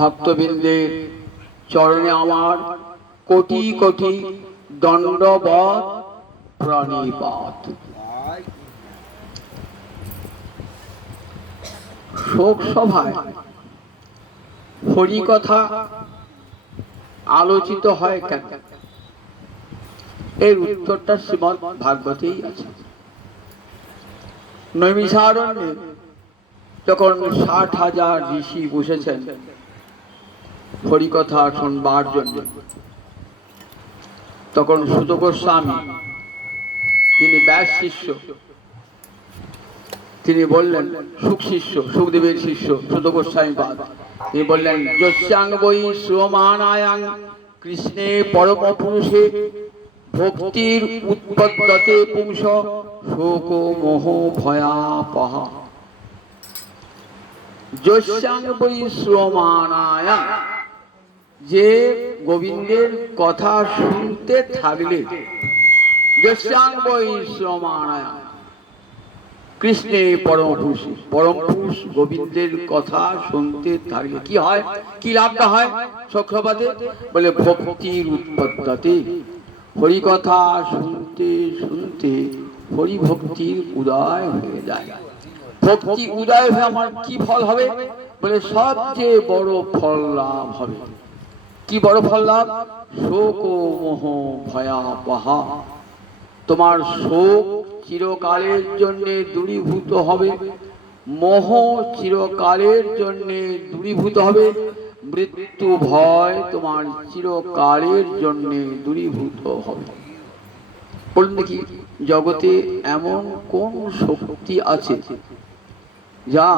ভক্তবৃন্দের চরণে আমার কোটি কোটি দণ্ডবৎ প্রণিপাত। শোক সভায় হরিকথা আলোচিত হয় কেন? এর উত্তরটা শ্রীমদ্ ভাগবতেই আছে। নৈমিষারণ্যে যখন 60,000 ঋষি বসেছেন হরিকথা শুনবার জন্য, তখন সুত গোস্বামী, তিনি ব্যাস শিষ্য, তিনি বললেন, সুখদেবের শিষ্য সুত গোস্বামী পাদ, তিনি বললেন, যস্যাং বৈ শ্রমানায়াং কৃষ্ণে পরম পুরুষে ভক্তির উৎপদ্যতে পুংস শোক মোহ ভয়াপহ। যস্যাং বৈ শ্রমানায়াং, যে গোবিন্দের কথা শুনতে থাকলে, যস্যাং বৈ শ্রমানায়াং কৃষ্ণে পরম পুরুষ গোবিন্দের কথা শুনতে থাকলে কি হয়, কি লাভটা হয়? চক্রপাতে বলে ভক্তির উৎপত্তিতে, হরি কথা শুনতে শুনতে হরি ভক্তির উদয় হয়ে যায়। ভক্তি উদয় হয়ে আমার কি ফল হবে? বলে সবচেয়ে বড় ফল লাভ হবে। কি বড় ফল লাভ? শোক মোহ ভয়াপহ। তোমার শোক চিরকালের জন্য দূরীভূত হবে, মোহ চিরকালের জন্য দূরীভূত হবে, মৃত্যু ভয় তোমার চিরকালের জন্য দূরীভূত হবে। বলুন দেখি, জগতে এমন কোন শক্তি আছে যা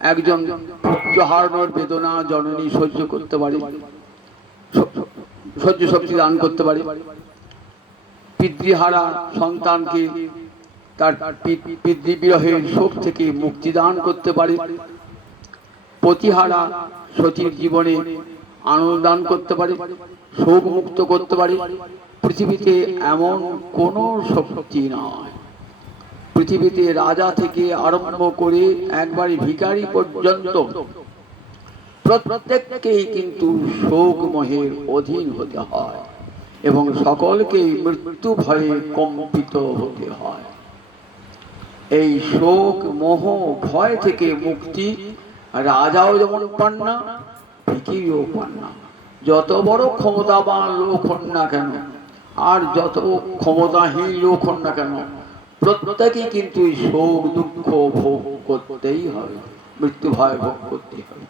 একজন পুত্র হারানোর বেদনা জননী সহ্য করতে পারে, সহ্য শক্তি দান করতে পারে? পিতৃহারা সন্তানকে তার পিতৃবিরহের শোক থেকে মুক্তি দান করতে পারে, পতিহারা সতীর জীবনে আনন্দ দান করতে পারে, শোক মুক্ত করতে পারে? পৃথিবীতে এমন কোন শক্তি নয়। পৃথিবীতে রাজা থেকে আরম্ভ করে একবারে ভিখারি পর্যন্ত প্রত্যেককেই কিন্তু শোক মোহের অধীন হতে হয় এবং সকলকেই মৃত্যু ভয়ে কম্পিত হতে হয়। এই শোক মোহ ভয় থেকে মুক্তি রাজাও যেমন পান না, ভিখিরিও পান না। যত বড় ক্ষমতাবান লোক হন না কেন আর যত ক্ষমতাহীন লোক হন না কেন, প্রত্যেকেই কিন্তু শোক দুঃখ ভোগ করতেই হবে, মৃত্যু ভয় ভোগ করতেই হবে।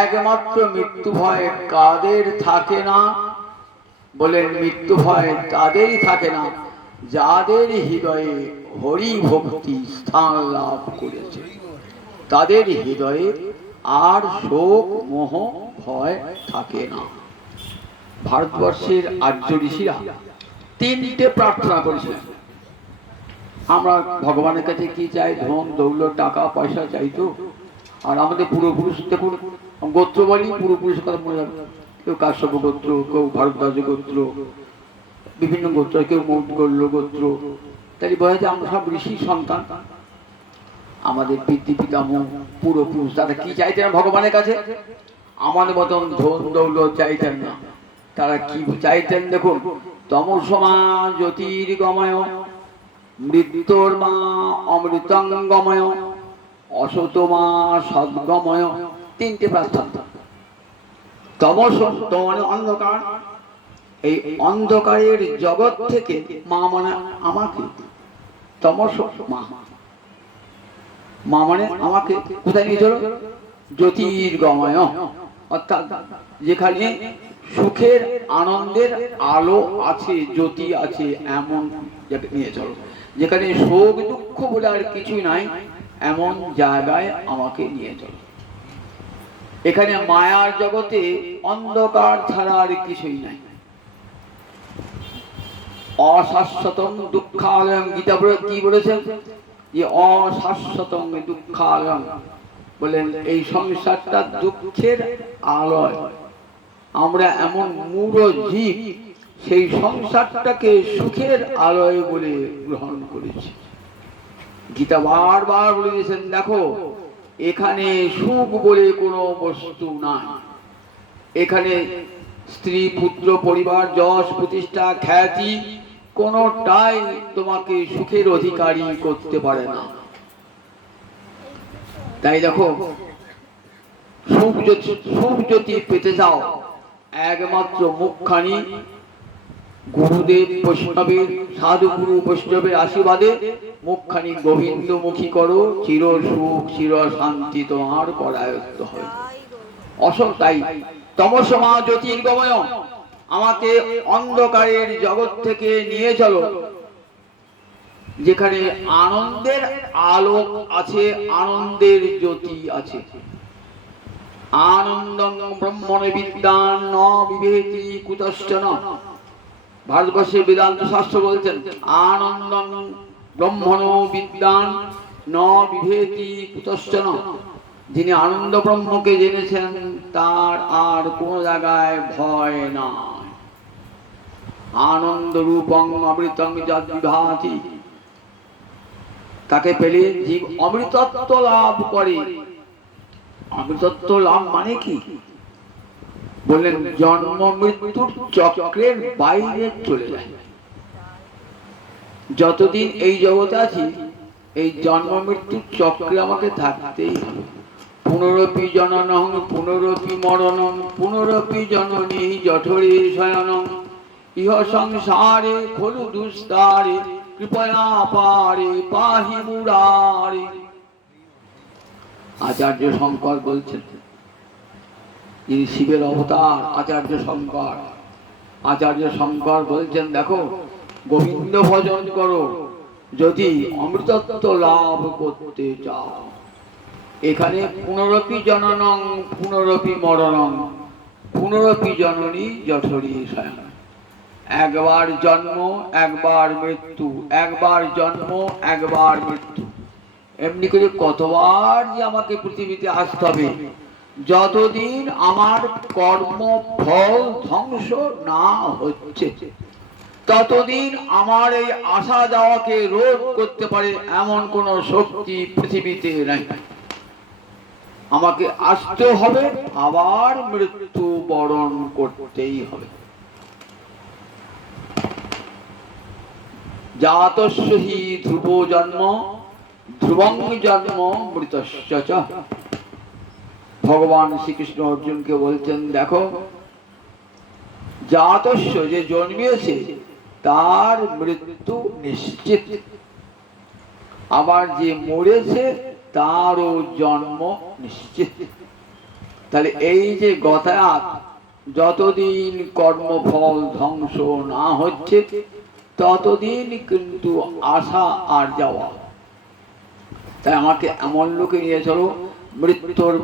একমাত্র মৃত্যু ভয় কাদের থাকে না? বলেন, মৃত্যু ভয় তাদেরই থাকে না যাদের হৃদয়ে হরি ভক্তি স্থান লাভ করেছে। তাদের হৃদয়ে আর শোক মোহ ভয় থাকে না। ভারতবর্ষের আর্য ঋষিরা 3টে প্রার্থনা করেছিলেন। আমরা ভগবানের কাছে কি চাই? ধন দৌলত টাকা পয়সা চাইতো। আর আমাদের পূর্বপুরুষ, দেখুন, গোত্র বলি, পূর্বপুরুষের কথা মনে যাবে। কেউ কাশ্যপ গোত্র, কেউ ভারদ্বাজ গোত্র, বিভিন্ন গোত্র, কেউ মৌদ্গল্য গোত্র। তাই বোঝা যায় আমরা সব ঋষির সন্তান। আমাদের পিতৃ পিতামহ পূর্বপুরুষ তারা কি চাইতেন ভগবানের কাছে? আমাদের মতন ধন দৌলত চাইতেন না। তারা কি চাইতেন? দেখুন, তমসমা জ্যোতির্গময়, মৃত্যুর মা অমৃতঙ্গময়, অসতমা সদ্গময়। 3টে প্রার্থনা। তমস মানে অন্ধকার, এই অন্ধকারের জগৎ থেকে মা মানে আমাকে, তমস মা, মা মানে আমাকে কোথায় নিয়ে চলো? জ্যোতির্গময়, অর্থাৎ যেখানে সুখের আনন্দের আলো আছে, জ্যোতি আছে, এমন নিয়ে চলো। যেখানে শোক দুঃখ বলে আর কিছুই নাই, এমন জায়গায় আমাকে নিয়ে চলো। এখানে মায়ার জগতে অন্ধকার ছাড়া আর কিছুই নাই। অশাশ্বতং দুঃখালয়ং, গীতা কি বলেছেন? যে অশাশ্বতং দুঃখালয়ং, বলেন এই সংসারটা দুঃখের আলয়। আমরা এমন মূঢ় জীব, সেই সংসারটাকে সুখের আলয় বলে গ্রহণ করেছি। গীতা বারবার বলে দিয়েছেন, দেখো এখানে সুখ বলে কোনো বস্তু নাই। এখানে স্ত্রী, পুত্র, পরিবার, যশ, প্রতিষ্ঠা, খ্যাতি কোনোটাই তোমাকে সুখের অধিকারী করতে পারে না। তাই দেখো, সুখ যদি পেতে চাও, একমাত্র মুখখানি গুরুদেব বৈষ্ণবের, সাধুগুরু বৈষ্ণবের আশীর্বাদে মুখখানি গোবিন্দমুখী করো, চির সুখ চির শান্তি তোমার পরায়ত্ত হয়। অসৎ তাই তমসমা জ্যোতির্গময়, আমাকে অন্ধকারের জগৎ থেকে নিয়ে চলো, যেখানে আনন্দের আলোক আছে, আনন্দের জ্যোতি আছে। আনন্দং ব্রহ্মণ বিদ্যান ন বিভেতি কুতশ্চন। ভারতবর্ষের বেদান্ত শাস্ত্র বলছেন আনন্দং ব্রহ্মণ বিদ্যান ন বিভেতি কুতশ্চন। যিনি আনন্দ ব্রহ্মকে জেনেছেন তার আর কোন জায়গায় ভয় নাই। আনন্দ রূপং অমৃতং যদ বিভাতি, তাকে পেলে জীব অমৃতত্ব লাভ করে। অমৃতত্ব লাভ মানে কি? বললেন জন্ম মৃত্যুর চক্রের বাইরে চলে যায়। যতদিন এই জগতে আছি এই জন্ম মৃত্যুর চক্রে আমাকে থাকতেই হবে। পুনরপি জননং পুনরপি মরণং পুনরপি জননী জঠরে শয়নং ইহ সংসারে খলু দুস্তারে কৃপয়া পারে পাহি মুরারে। আচার্য শঙ্কর বলছেন, যিনি শিবের অবতার আচার্য শঙ্কর। আচার্য শঙ্কর বলছেন দেখো, গোবিন্দ ভজন করো যদি অমৃতত্ব লাভ করতে চাও। এখানে পুনরপি জননং পুনরপি মরণং পুনরপি জননী জঠরী শয়নং। একবার জন্ম একবার মৃত্যু, একবার জন্ম একবার মৃত্যু। এমনি করে কতবার যে আমাকে পৃথিবীতে আসতে হবে, যতদিন আমার কর্ম ফল ধ্বংস না হচ্ছে ততদিন আমার এই আসা যাওয়াকে রোধ করতে পারে এমন কোন শক্তি পৃথিবীতে নাই। আমাকে আসতে হবে, আবার মৃত্যু বরণ করতেই হবে। জাতস্য হি ধ্রুব জন্ম ধ্রুবং জন্ম মৃতস্য চ। ভগবান শ্রীকৃষ্ণ অর্জুনকে বলছেন দেখো, জাতস্য যে জন্মিয়েছে তার মৃত্যু নিশ্চিত, আবার যে মরেছে তারও জন্ম নিশ্চিত। তাহলে এই যে গতায়াত, যতদিন কর্মফল ধ্বংস না হচ্ছে ততদিন কিন্তু আসা আর যাওয়া। তাই আমাকে এমন লোকে নিয়ে চলো, মৃত্যুর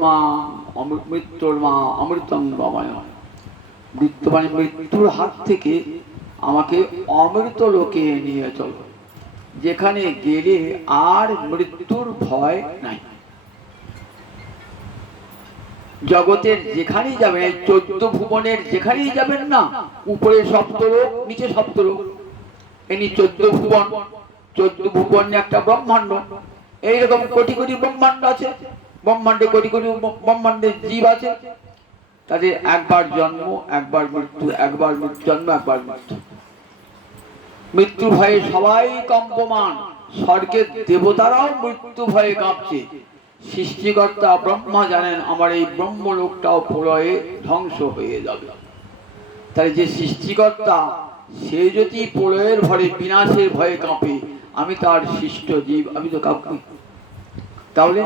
মা অমৃতং গময়। মৃত্যু মানে মৃত্যুর হাত থেকে আমাকে অমৃত লোকে নিয়ে চলো, যেখানে গেলে আর মৃত্যুর ভয় নাই। জগতের যেখানেই যাবেন, 14 ভুবনের যেখানেই যাবেন না, উপরে সপ্তলোক নিচে সপ্তলোক, এনি 14 ভুবন। 14 ভুবন একটা ব্রহ্মাণ্ড, এইরকম কোটি কোটি ব্রহ্মাণ্ড আছে। ব্রহ্মাণ্ডে কোটি কোটি ব্রহ্মাণ্ডের জীব আছে। তাদের একবার জন্ম একবার মৃত্যু, একবার জন্ম একবার মৃত্যু। মৃত্যু ভয়ে সবাই কম্পমান, স্বর্গের দেবতারাও মৃত্যু ভয়ে কাঁপছে। সৃষ্টিকর্তা ব্রহ্মা জানেন আমার এই ব্রহ্মলোকটাও প্রলয়ে ধ্বংস হয়ে যাবে। তাই যে সৃষ্টিকর্তা সে যদি প্রলয়ের ভয়ে বিনাশের ভয়ে কাঁপে, আমি তার সৃষ্ট জীব, আমি তো কাঁপি। তাহলে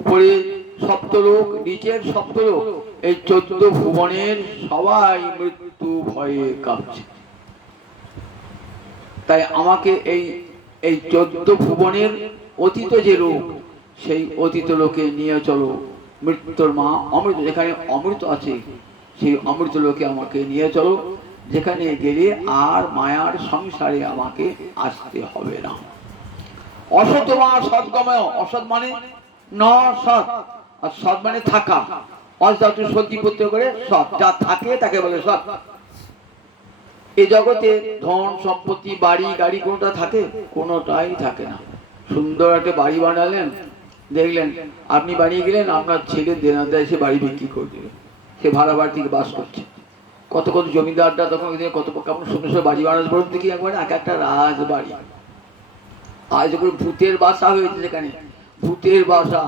উপরে সপ্তলোক নিচের সপ্তলোক, এই 14 ভুবনের সবাই মৃত্যু ভয়ে কাঁপছে। তাই আমাকে এই 14 ভুবনের অতীত যে লোক, সেই অতীত লোকে নিয়ে চলো। মৃত্যুর মা অমৃত, যেখানে অমৃত আছে সেই অমৃত লোকে আমাকে নিয়ে চলো, যেখানে গেলে আর মায়ার সংসারে আমাকে আসতে হবে না। অসৎ মা সৎগময়। অসৎ মানে ন সৎ, আর সৎ মানে থাকা। অসৎ সত্যি প্রত্যয় করে সৎ, যা থাকে তাকে বলে সৎ। এই জগতে ধন সম্পত্তি বাড়ি গাড়ি কোনটা থাকে? কোনটাই থাকে না। সুন্দর একটা বাড়ি বানালেন, দেখলেন আপনি বাড়ি গেলেন, আপনার ছেলে দেনাদা এসে বাড়ি বিক্রি করে দিল, সে ভাড়া বাড়ি থেকে বাস করছে। কত কত জমিদাররা তখন কত কেমন সুন্দর সুন্দর বাড়ি বানাস বলুন দেখি একবার, এক একটা রাজবাড়ি। আজ যখন ভূতের বাসা হয়েছে সেখানে, ভূতের বাসা।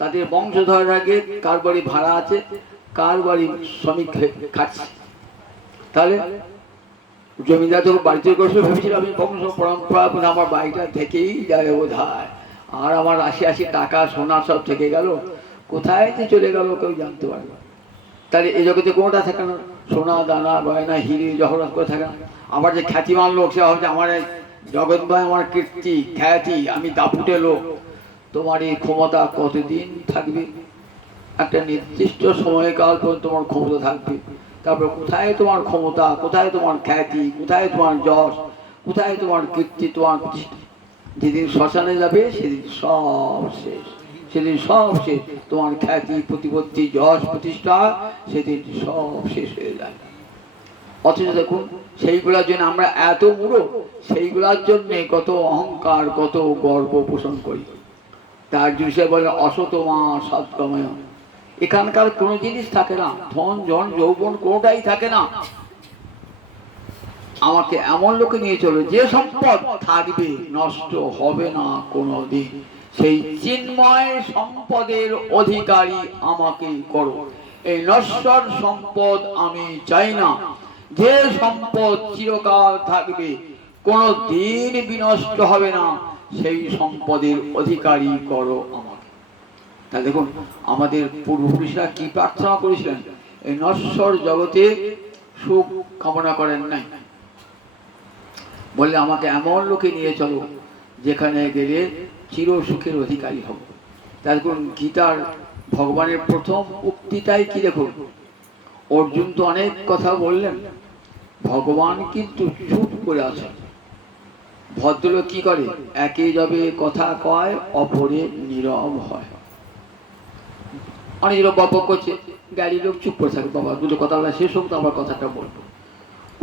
তাদের বংশধর আগে কার বাড়ি ভাড়া আছে, কার বাড়ি শ্রমিক খাচ্ছে। তাহলে জমিদার যখন বাড়িতে করছে ভেবেছিল আমি বংশ পরম্পরা আমার বাড়িটা থেকেই যাবে বোধ হয়, আর আমার ৮০ টাকা সোনা সব থেকে গেল, কোথায় যে চলে গেল কেউ জানতে পারবে। তাহলে এই জগতে কোনোটা থাকে না, সোনা দানা গয়না হিরে জহরত করে থাকে না। আমার যে খ্যাতিমান লোক সে ভাবছে আমার জগৎ ভাই আমার কীর্তি খ্যাতি, আমি দাপুটে লোক। তোমার এই ক্ষমতা কতদিন থাকবে? একটা নির্দিষ্ট সময়কাল পর্যন্ত তোমার ক্ষমতা থাকবে, তারপর কোথায় তোমার ক্ষমতা, কোথায় তোমার খ্যাতি, কোথায় তোমার যশ, কোথায় তোমার কীর্তি, তোমার প্রতিষ্ঠা? যেদিন শ্মশানে যাবে সেদিন সব শেষ, সেদিন সব শেষ। তোমার খ্যাতি প্রতিপত্তি যশ প্রতিষ্ঠা সেদিন সব শেষ হয়ে যায়। অথচ দেখুন সেইগুলোর জন্য আমরা এত বুড়ো, সেইগুলোর জন্যে কত অহংকার কত গর্ব পোষণ করি। তার জিনিসে বলে অসতমা সৎগময়। এখানকার কোনো জিনিস থাকে না, ধন জন যৌবন কোনোটাই থাকে না। আমাকে এমন লোকে নিয়ে চলো যে সম্পদ থাকবে, নষ্ট হবে না কোনোদিন, সেই চিন্ময় সম্পদের অধিকারী আমাকে করো। এই নশ্বর সম্পদ আমি চাই না, যে সম্পদ চিরকাল থাকবে, কোনো দিন বিনষ্ট হবে না, সেই সম্পদের অধিকারী করো আমাকে। তা দেখুন আমাদের পূর্বপুরুষরা কি প্রার্থনা করেছিলেন, এই নশ্বর জগতে সুখ কামনা করেন নাই, বললে আমাকে এমন লোকে নিয়ে চলো যেখানে গেলে চির সুখের অধিকারী হব। তাই দেখুন গীতার ভগবানের প্রথম উক্তিটাই কি দেখুন, অর্জুন তো অনেক কথা বললেন, ভগবান কিন্তু চুপ করে আছেন। ভদ্রলোক কি করে, একে যাবে কথা কয় অপরে নীরব হয়। অনেক লোক বক করছে, গাড়ি লোক চুপ করে থাকে, বাবা দুটো কথা বলা শেষ হোক তো আমার কথাটা বলবো।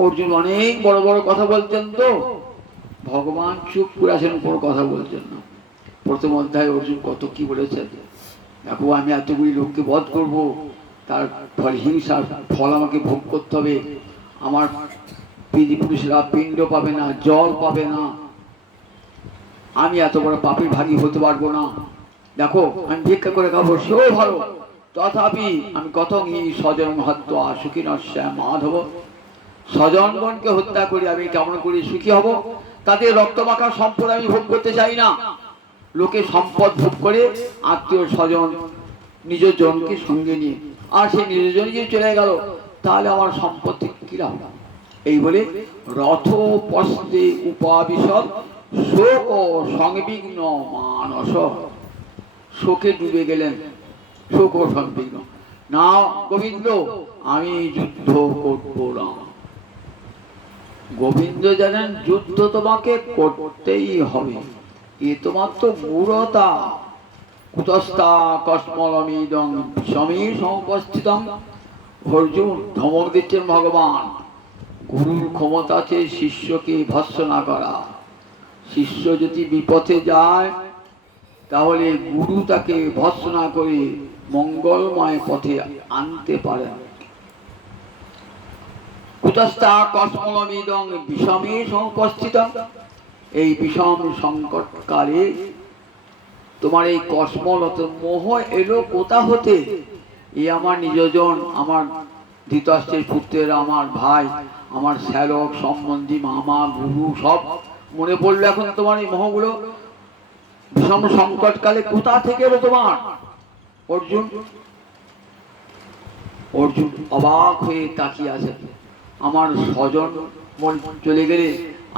অর্জুন অনেক বড় বড় কথা বলতেন, তো ভগবান চুপ করে আছেন, কোনো কথা বলছেন না। প্রথম অধ্যায় অর্জুন কত কি বলেছেন, দেখো আমি এতগুলি লোককে বধ করব, তার ফল হিংসার ফল আমাকে ভোগ করতে হবে, আমার পিতৃপুরুষরা পিণ্ড পাবে না, জল পাবে না, আমি এত বড় পাপীর ভাগী হতে পারবো না, দেখো আমি ভিক্ষা করে খাবো সেও ভালো, তথাপি আমি কত স্বজন হত্যা সুখী নস্যা মাধব। স্বজনগণকে হত্যা করি আমি কেমন করে সুখী হব? তাদের রক্তমাখা সম্পদ আমি ভোগ করতে চাই না। লোকে সম্পদ ভোগ করে আত্মীয় স্বজন নিজ জনকে সঙ্গে নিয়ে, আর সে নিজ জন যদি চলে গেল তাহলে আমার সম্পত্তি কি লাভ? এই বলে রথ পস্তে উপাবিশদ শোক ও সংবিঘ্ন মানস। শোকে ডুবে গেলেন, শোক ও সংবিঘ্ন, না গোবিন্দ আমি যুদ্ধ করব না। গোবিন্দ জানেন যুদ্ধ তোমাকে করতেই হবে, এ তোমার তো মূঢ়তা। কুতস্থা কসমলমিদং সমীর সমুপস্থিতং। অর্জুন ধমক দিচ্ছেন ভগবান, গুরুর ক্ষমতা আছে শিষ্যকে ভৎস না করা। শিষ্য যদি বিপথে যায় তাহলে গুরু তাকে ভৎস না করে মঙ্গলময় পথে আনতে পারেন। কুতস্থা কসমলমিদং বিষমে সমুপস্থিতং। এই বিষম সংকটকালে তোমার এই কসমলত মোহ এলো কোথা হতে? এই আমার নিজজন, আমার ধৃতরাষ্ট্রের পুত্রেরা, আমার ভাই, আমার শ্যালক সম্বন্ধী মামা গুরু সব মনে পড়লো এখন তোমার এই মোহগুলো বিষম সংকটকালে কোথা থেকে এলো তোমার? অর্জুন অর্জুন অবাক হয়ে তাকিয়ে আছে। আমার স্বজন চলে গেলে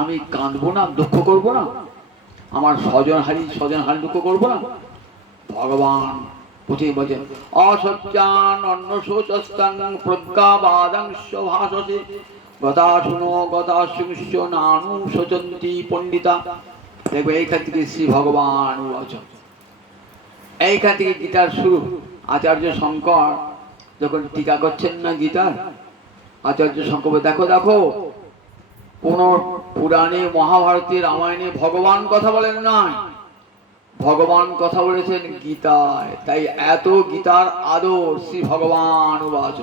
আমি কাঁদবো না, দুঃখ করবো না? আমার স্বজন হারি দুঃখ করবো না? ভগবান কোথায় বলছেন, অসত্যান অন্য শোচস্তাং প্রজ্ঞাবাদাংশ ভাষসে গদাশুনো গদাশুংশ নানু শোচন্তি পণ্ডিতা। দেখবে এইখান থেকে শ্রী ভগবান বলছেন, এইখান থেকে গীতার শুরু। আচার্য শঙ্কর যখন টিকা করছেন না গীতার, আচার্য শঙ্কর দেখো দেখো কোন পুরাণে মহাভারতে রামায়ণে ভগবান কথা বলেন নাই, ভগবান কথা বলেছেন গীতায়, তাই এত গীতার আদর শ্রী ভগবান উবাচ।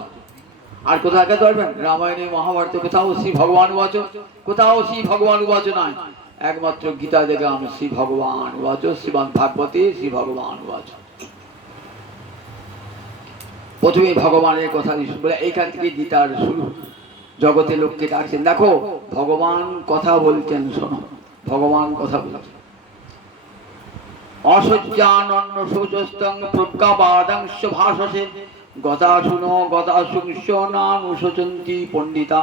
আর কোথাও দেখাতে পারবেন রামায়ণে মহাভারতে কোথাও শ্রী ভগবান উবাচ? কোথাও শ্রী ভগবান উবাচ নাই, একমাত্র গীতা দেখলাম শ্রী ভগবান উবাচ, শ্রীমদ্ ভাগবতে শ্রী ভগবান উবাচ। প্রথমে ভগবানের কথা বলে এইখান থেকে গীতার শুরু। জগতে লোককে ডাকছেন, দেখো ভগবান কথা বলছেন, শোনো ভগবান কথা বলছেন। অসজ্জানন্য শৌচস্তং প্রজ্ঞাবাদাংশ ভাষসে গতা শুনো গতা শুংস নানুশোচন্তি পণ্ডিতা।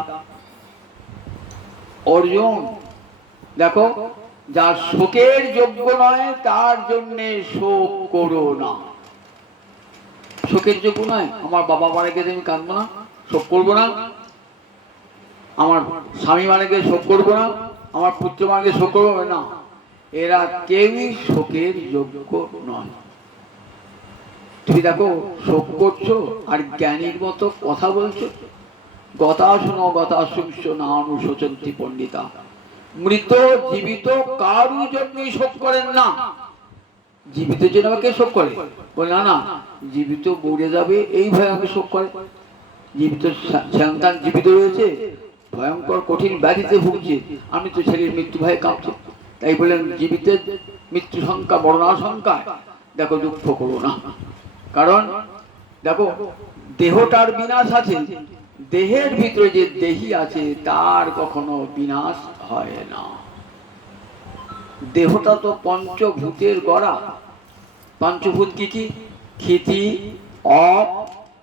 অর্জুন দেখো, যা শোকের যোগ্য নয় তার জন্য শোক করো না। শোকের যোগ্য নয়, আমার বাবা মারা গেছে আমি কাঁদবো না, শোক করবো না। আমার স্বামী মারা গেলে শোক করবো না, আমার পুত্র মারা গেলে শোক করবো না। এরা কেউই শোকের যোগ্য নয়। তুমি দেখো শোক করছো আর জ্ঞানীর মতো কথা বলছো। গতা শুনো গতা শুংস নানুশোচন্তি পণ্ডিতা। মৃত জীবিত কারু জন্যই শোক করেন না। জীবিত জন্য আমাকে শোক করে, বলে না না জীবিত মরে যাবে এই ভয়ে আমাকে শোক করে। জীবিত সন্তান জীবিত রয়েছে, ভয়ঙ্কর কঠিন ব্যাধিতে ভুগছে, আমি তো ছেলের মৃত্যু ভয়ে কাঁপছি, তাই বললেন জীবিতের মৃত্যু সংখ্যা মরণা সংখ্যা দেখো দুঃখ করো না। কারণ দেখো দেহটার বিনাশ আছে, দেহের ভিতরে যে দেহি আছে তার কখনো বিনাশ হয় না। দেহটা তো পঞ্চভূতের গড়া। পঞ্চভূত কি কি? ক্ষিতি, অপ,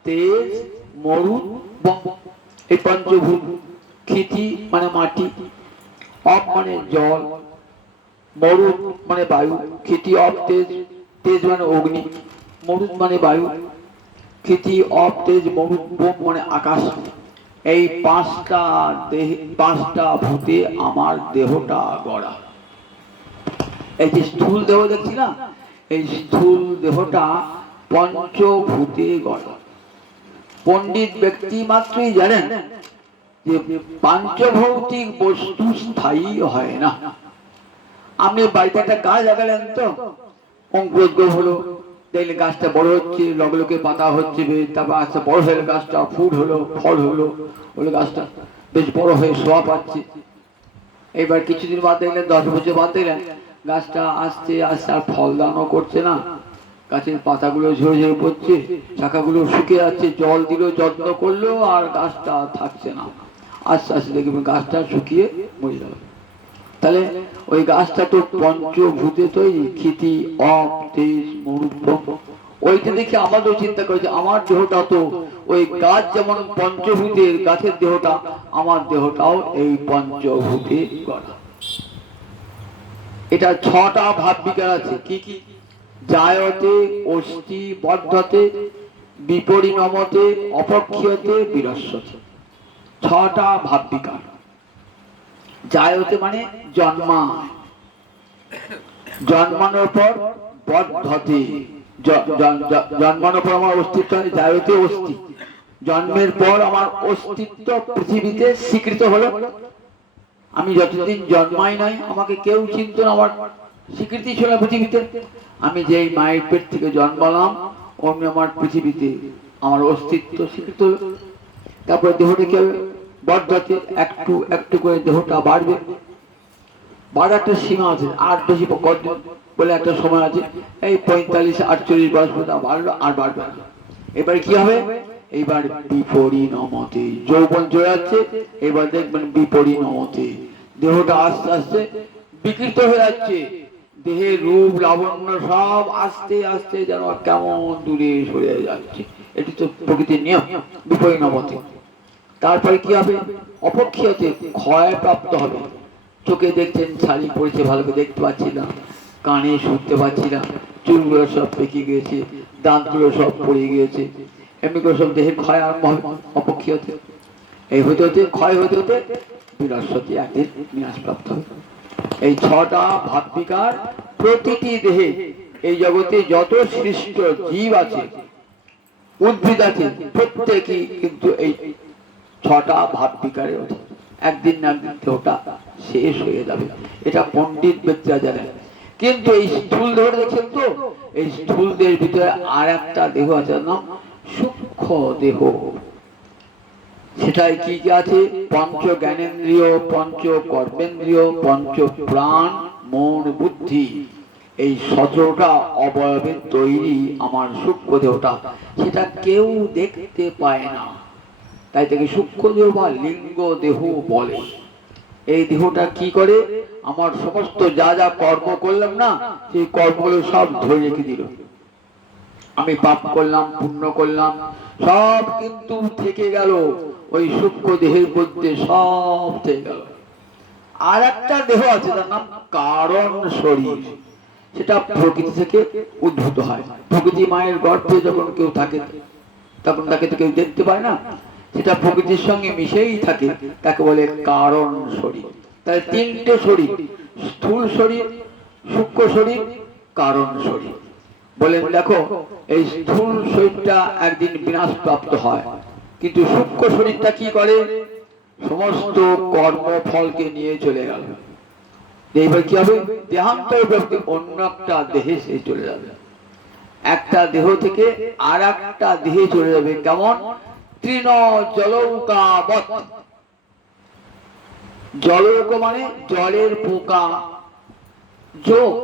তেজ, মরুত, এই পঞ্চভূত। ক্ষিতি মানে মাটি, অপ মানে জল, মরুত মানে বায়ু, ক্ষিতি অপ তেজ, তেজ মানে অগ্নি, মরুত মানে বায়ু, ক্ষিতি অপ তেজ মরুত মানে আকাশ। এই পাঁচটা দেহে, পাঁচটা ভূতে আমার দেহটা গড়া। এই যে স্থূল দেহ দেখছি না, এই স্থূল দেহটা পঞ্চভূতে গড়া। পণ্ডিত ব্যক্তি মাত্রই জানেন যে পাঞ্চভৌতিক বস্তু স্থায়ী হয় না। আপনি বাড়িতে একটা গাছ লাগালেন, তো অঙ্কুরোদ্গম হলো, দেখলে গাছটা বড় হচ্ছে, লগে লগে পাতা হচ্ছে, তারপর আস্তে বড় হয়ে গাছটা ফুল হলো, ফল হলো, হলো গাছটা বেশ বড় হয়ে শোভা পাচ্ছে। এবার কিছুদিন বাদ দেখলেন, 10 বছর বাদ দেখলেন গাছটা আস্তে আস্তে আর ফল দানও করছে না, গাছের পাতাগুলো ঝরে ঝরে পড়ছে, শাখাগুলো শুকিয়ে যাচ্ছে, জল দিলেও যত্ন করলেও আর গাছটা থাকছে না। আস্তে আস্তে দেখবেন গাছটা শুকিয়ে মরে যাবে। তাহলে ওই গাছটা তো পঞ্চভূতে তৈরি, ক্ষিতি অপ তেজ মরুত। ওইটা দেখে আমাদের চিন্তা করেছে আমার দেহটা তো ওই গাছ যেমন পঞ্চভূতের, গাছের দেহটা, আমার দেহটাও এই পঞ্চভূতে গড়া। এটা 6টা ভাব বিকার আছে। কি কি? জায়তে, অস্তি, বর্ধতে, বিপরিণমতে, অপক্ষীয়তে, বিনশ্যতে। 6টা ভাব বিকার। জায়তে মানে জন্মায়, জন্মানোর পর বর্ধতে, জন্মানোর পর আমার অস্তিত্ব জায়তে অস্তি, জন্মের পর আমার অস্তিত্ব পৃথিবীতে স্বীকৃত হলো। আমি যতদিন জন্মাই নাই আমাকে কেউ চিনত না, আমার স্বীকৃতি ছিল পৃথিবীতে। আমি যেই মায়ের পেট থেকে জন্মালাম অমনি আমার পৃথিবীতে আমার অস্তিত্ব স্বীকৃত হলো। তারপরে দেহটা কি হবে? বর্ধতে, একটু একটু করে দেহটা বাড়বে। বাড়ার একটা সীমা আছে, আর বেশি বলে একটা সময় আছে, এই 45-48 বয়স পর্যন্ত বাড়লো, আর বাড়বে না। এবার কি হবে? এইবার বিপরিণমতে, যৌবন চলে যাচ্ছে, এবার দেখবেন বিপরিণমতে দেহটা আস্তে আস্তে বিকৃত হয়ে যাচ্ছে, দেহের রূপ লাবণ্য সব আস্তে আস্তে যেন কেমন দূরে সরে যাচ্ছে। এটি তো প্রকৃতির নিয়ম, বিপরিণমতে। তারপরে কি হবে? অপক্ষীয়তে, ক্ষয় প্রাপ্ত হবে। চোখে দেখছেন শাড়ি পরেছে, ভালো করে দেখতে পাচ্ছি না, কানে শুনতে পাচ্ছি না, চুলগুলো সব পেকে গিয়েছে, দাঁতগুলো সব পড়ে গিয়েছে, এমনি করে সব দেহের ক্ষয় আরম্ভ হবে। অপক্ষীয়তে এই হতে হতে, ক্ষয় হতে হতে বিনশ্যতে, একদিন বিনাশ প্রাপ্ত হবে। এই 6টা ভাব বিকার প্রতিটি দেহে, এই জগতে যত সৃষ্ট জীব আছে, উদ্ভিদ আছে, প্রত্যেকই কিন্তু এই 6টা ভাব বিকারে একদিন না একদিন দেহটা শেষ হয়ে যাবে। এটা পণ্ডিত ব্যক্তিরা জানেন। কিন্তু এই স্থূল দেহ দেখছেন তো, এই স্থূল দেহের ভিতরে আর একটা দেহ আছে, নাম সূক্ষ্ম দেহ। সেটাই কি কি আছে? পঞ্চ জ্ঞানেন্দ্রিয়, পঞ্চ কর্মেন্দ্রিয়, পঞ্চ প্রাণ, মন, বুদ্ধি, এই 17টা অবয়বের তৈরি আমার সূক্ষ্ম দেহটা। সেটা কেউ দেখতে পায় না, তাই থেকে সূক্ষ্ম দেহ বা লিঙ্গ দেহ বলে। এই দেহটা কি করে? আমার সমস্ত যা যা কর্ম করলাম না, সেই কর্মগুলো সব ধরে রেখে দিল। আমি পাপ করলাম, পুণ্য করলাম, সব কিন্তু থেকে গেল ওই সূক্ষ্ম দেহের মধ্যে, সব থেকে গেল। আর একটা দেহ আছে, তার নাম কারণ শরীর। সেটা প্রকৃতি থেকে উদ্ভূত হয়। প্রকৃতি মায়ের গর্ভে যখন কেউ থাকে, তখন তাকে তো কেউ দেখতে পায় না, সেটা প্রকৃতির সঙ্গে মিশেই থাকে, তাকে বলে কারণ শরীর। তাই 3টে শরীর, স্থূল শরীর, সূক্ষ্ম শরীর, কারণ শরীর। বলেন দেখো, এই স্থূল শরীরটা একদিন বিনাশ প্রাপ্ত হয়, কিন্তু সূক্ষ্ম শরীরটা কি করে? সমস্ত কর্মফলকে নিয়ে চলে গেল। এইবার কি হবে? দেহান্তর ব্যক্তি অন্য একটা দেহে সে চলে যাবে। একটা দেহ থেকে আর একটা দেহে চলে যাবে। কেমন? তৃণ জলৌকাবৎ। জলৌক মানে জলের পোকা, জোক,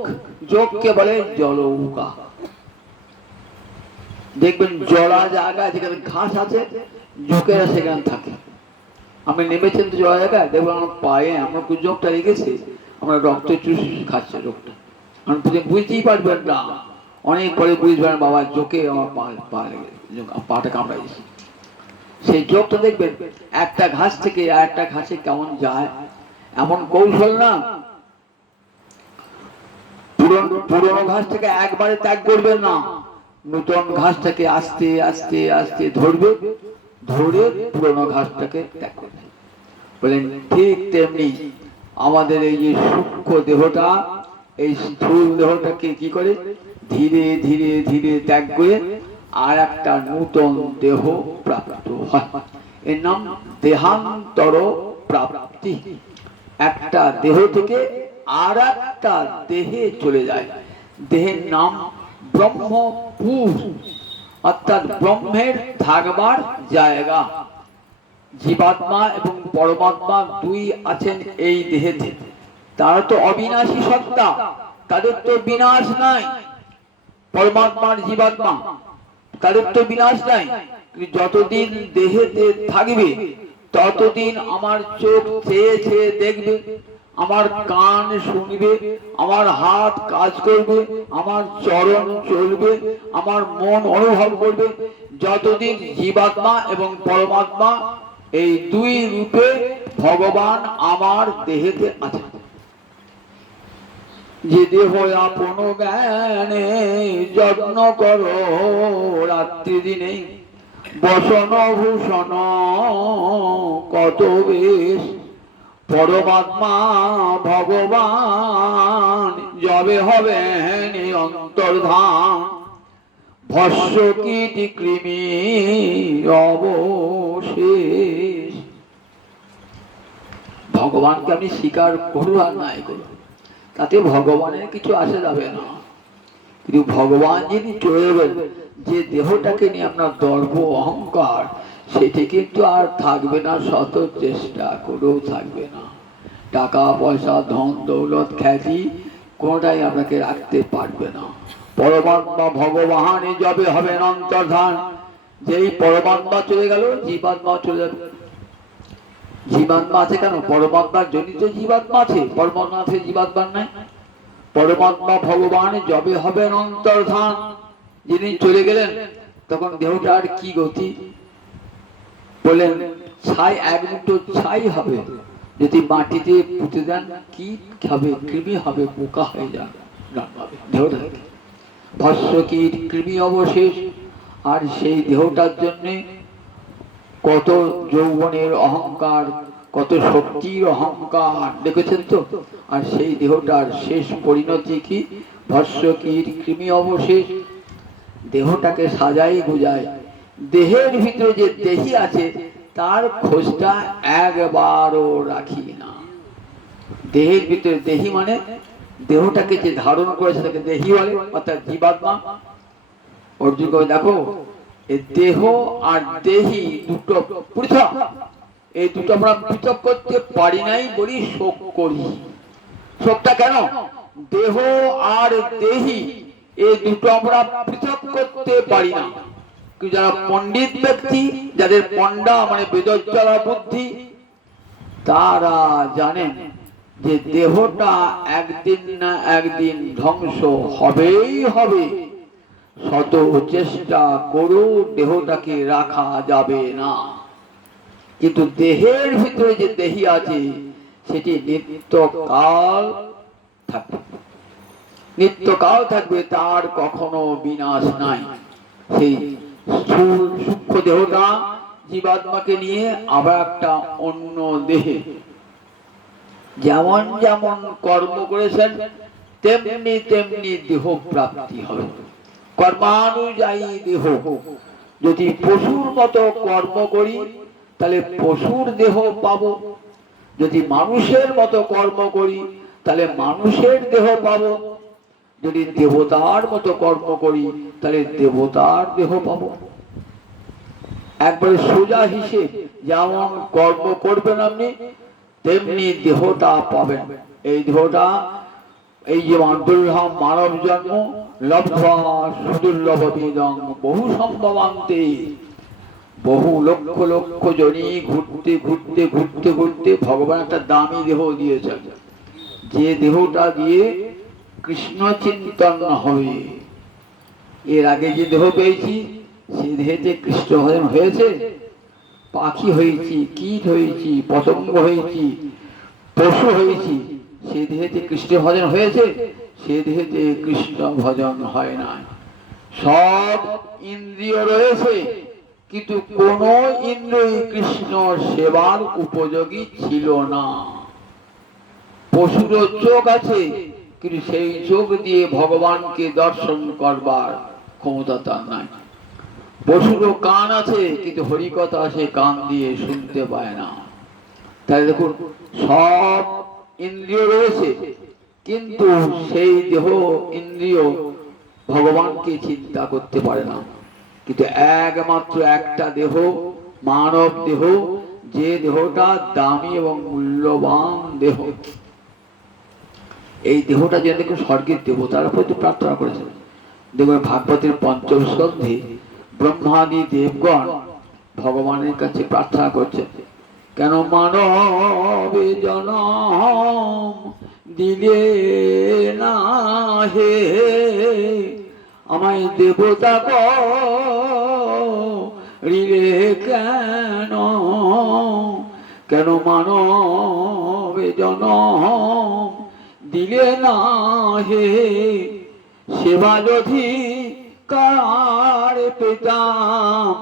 জোককে বলে জলৌকা। দেখবেন জলা জায়গা যেখানে ঘাস আছে, জোকেরা সেখানে থাকে। আপনি নেমেছেন তো জলা জায়গায়, দেখবেন আমার পায়ে আমরা জোকটা রেখেছি, আমরা রক্ত চুষি খাচ্ছে লোকটা। আপনি বুঝতেই পারবেন না, অনেক পরে বুঝবেন বাবা জোকে আমার পা লেগে, পাটা কামড়াইছে। সেই জোকটা দেখবেন একটা ঘাস থেকে আর একটা ঘাসে কেমন যায়, এমন কৌশল না। পুরনো ঘাস থেকে একবারে ত্যাগ করবেন না, নতুন ঘাসটাকে আস্তে আস্তে আস্তে ধরবে, ধরে পুরনো ঘাসটাকে ত্যাগ করবে। বলেন ঠিক তেমনি আমাদের এই যে সূক্ষ্ম দেহটা, এই স্থূল দেহটাকে কি করে ধীরে ধীরে ধীরে ত্যাগ করে আর একটা নূতন দেহ প্রাপ্ত হয়। এর নাম দেহান্তর প্রাপ্তি। একটা দেহ থেকে আর একটা দেহে চলে যায়। দেহের নাম ব্রহ্মপুর, অর্থাৎ ব্রহ্মের থাকবার জায়গা। জীবাত্মা এবং পরমাত্মা দুই আছেন এই দেহেতে। তারা তো অবিনাশী সত্তা, তাদের তো বিনাশ নাই। পরমাত্মার জীবাত্মা, তাদের তো বিনাশ নাই। যতদিন দেহেতে থাকবে ততদিন আমার চোখ চেয়ে চেয়ে দেখবে, আমার কান শুনবে, আমার হাত কাজ করবে, আমার চরণ চলবে, আমার মন অনুভব করবে। যতদিন জীবাত্মা এবং পরমাত্মা এই দুই রূপে ভগবান আমার দেহেতে আছে। যে দেহ আপন জ্ঞানে যত্ন করো রাত্রি দিনে, বসন ভূষণ কত বেশ, পরমাত্মা ভগবান যবে হবেন অন্তর্ধান, ভস্য কীট কৃমি অবশেষ। ভগবানকে আপনি স্বীকার করুন আর নাই করুন, তাতে ভগবানের কিছু আসে যাবে না। কিন্তু ভগবান যিনি চলে যাবেন, যে দেহটাকে নিয়ে আপনার দর্প অহংকার, সেটি কিন্তু আর থাকবে না, শত চেষ্টা করেও থাকবে না। টাকা পয়সা, ধন দৌলত, খ্যাতি কোনটাই আপনাকে রাখতে পারবে না। পরমাত্মা ভগবান যবে হবেন অন্তর্ধান, যেই পরমাত্মা চলে গেল জীবাত্মা চলে যাবে। জীবাত্মা আছে কেন? পরমাত্মার জনিত জীবাত্মা আছে, পরমাত্মা আছে, জীবাত্মার নাই। পরমাত্মা ভগবান যবে হবেন অন্তর্ধান, যিনি চলে গেলেন তখন দেহটার কি গতি? বলেন ছাই, এক মুঠো ছাই হবে, যদি মাটিতে পুঁতে দেন কি হবে? কৃমি হবে, পোকা হয়ে যাবে, দেহটাকে ভস্য কীট কৃমি অবশেষ। আর সেই দেহটার জন্যে কত যৌবনের অহংকার, কত শক্তির অহংকার, দেখেছেন তো? আর সেই দেহটার শেষ পরিণতি কি? ভস্য কীট কৃমি অবশেষ। দেহটাকে সাজাই গুজাই, দেহের ভিতরে যে দেহি আছে তার খোঁজটা একবারও রাখি না। দেহের ভিতরে, দেহি মানে দেহটাকে যে ধারণ করেছে তাকে দেহি বলে, অর্থাৎ জীবাত্মা। অর্জুন কবে দেখো, এই দেহ আর দেহি দুটো পৃথক, এই দুটো আমরা পৃথক করতে পারি নাই বলি শোক করি। শোকটা কেন? দেহ আর দেহি এই দুটো আমরা পৃথক করতে পারি না। যারা পণ্ডিত ব্যক্তি, যাদের পণ্ডা মানে বেদজ্জলা বুদ্ধি, তারা জানেন যে দেহটা একদিন না একদিন ধ্বংস হবেই হবে। শত চেষ্টা করো দেহটাকে রাখা যাবে না, কিন্তু দেহের ভিতরে যে দেহি আছে সেটি নিত্যকাল থাকবে, নিত্যকাল থাকবে, তার কখনো বিনাশ নাই। সেই সূক্ষ্ম দেহটা জীবাত্মাকে নিয়ে আবার একটা অন্য দেহে যেমন যেমন কর্ম করেছেন তেমনি তেমনি দেহ প্রাপ্তি হবে। কর্মানুযায়ী দেহ, যদি পশুর মতো কর্ম করি তাহলে পশুর দেহ পাবো, যদি মানুষের মতো কর্ম করি তাহলে মানুষের দেহ পাবো, যদি দেবতার মতো কর্ম করি তাহলে দেবতার দেহ পাবো। একবারে সোজা হিসেব, যেমন কর্ম করবেন আপনি তেমনি দেহটা পাবেন। এই দেহটা, এই যে দুর্লভ মানব জন্ম লব্ধা সুদুর্লভমিদং বহু সম্ভবান্তে, বহু লক্ষ লক্ষ জনই ঘুরতে ঘুরতে ঘুরতে ঘুরতে ভগবান একটা দামি দেহ দিয়েছেন, যে দেহটা দিয়ে কৃষ্ণ চিন্তন হবে। এর আগে যে দেহ পেয়েছি সে দেহেতে কৃষ্ণ ভজন হয়েছে? পাখি হয়েছি, কীট হয়েছি, পতঙ্গ হয়েছি, পশু হয়েছি, সে দেহেতে কৃষ্ণ ভজন হয়েছে? সে দেহেতে কৃষ্ণ ভজন হয় না। সব ইন্দ্রিয় রয়েছে কিন্তু কোন ইন্দ্রিয় কৃষ্ণ সেবার উপযোগী ছিল না। পশুর চোখ আছে কিন্তু সেই চোখ দিয়ে ভগবানকে দর্শন করবার ক্ষমতা তার নাই। পশুর কান আছে কিন্তু হরিকথা সে কান দিয়ে শুনতে পায় না। তাই দেখুন, সব ইন্দ্রিয় রয়েছে কিন্তু সেই দেহ ইন্দ্রিয় ভগবানকে চিন্তা করতে পারে না। কিন্তু একমাত্র একটা দেহ, মানব দেহ, যে দেহটা দামি এবং মূল্যবান দেহ, এই দেহটা যেন দেখুন স্বর্গের দেবতার প্রতি প্রার্থনা করেছে। দেখবেন ভাগবতের পঞ্চম স্কন্ধে ব্রহ্মাদি দেবগণ ভগবানের কাছে প্রার্থনা করছে, কেন মানবে জনম দিলে না হে, আমায় দেবতা করিলে কেন, কেন মানবে জনম দিলে না হে, সেবা যদি কার পেতাম,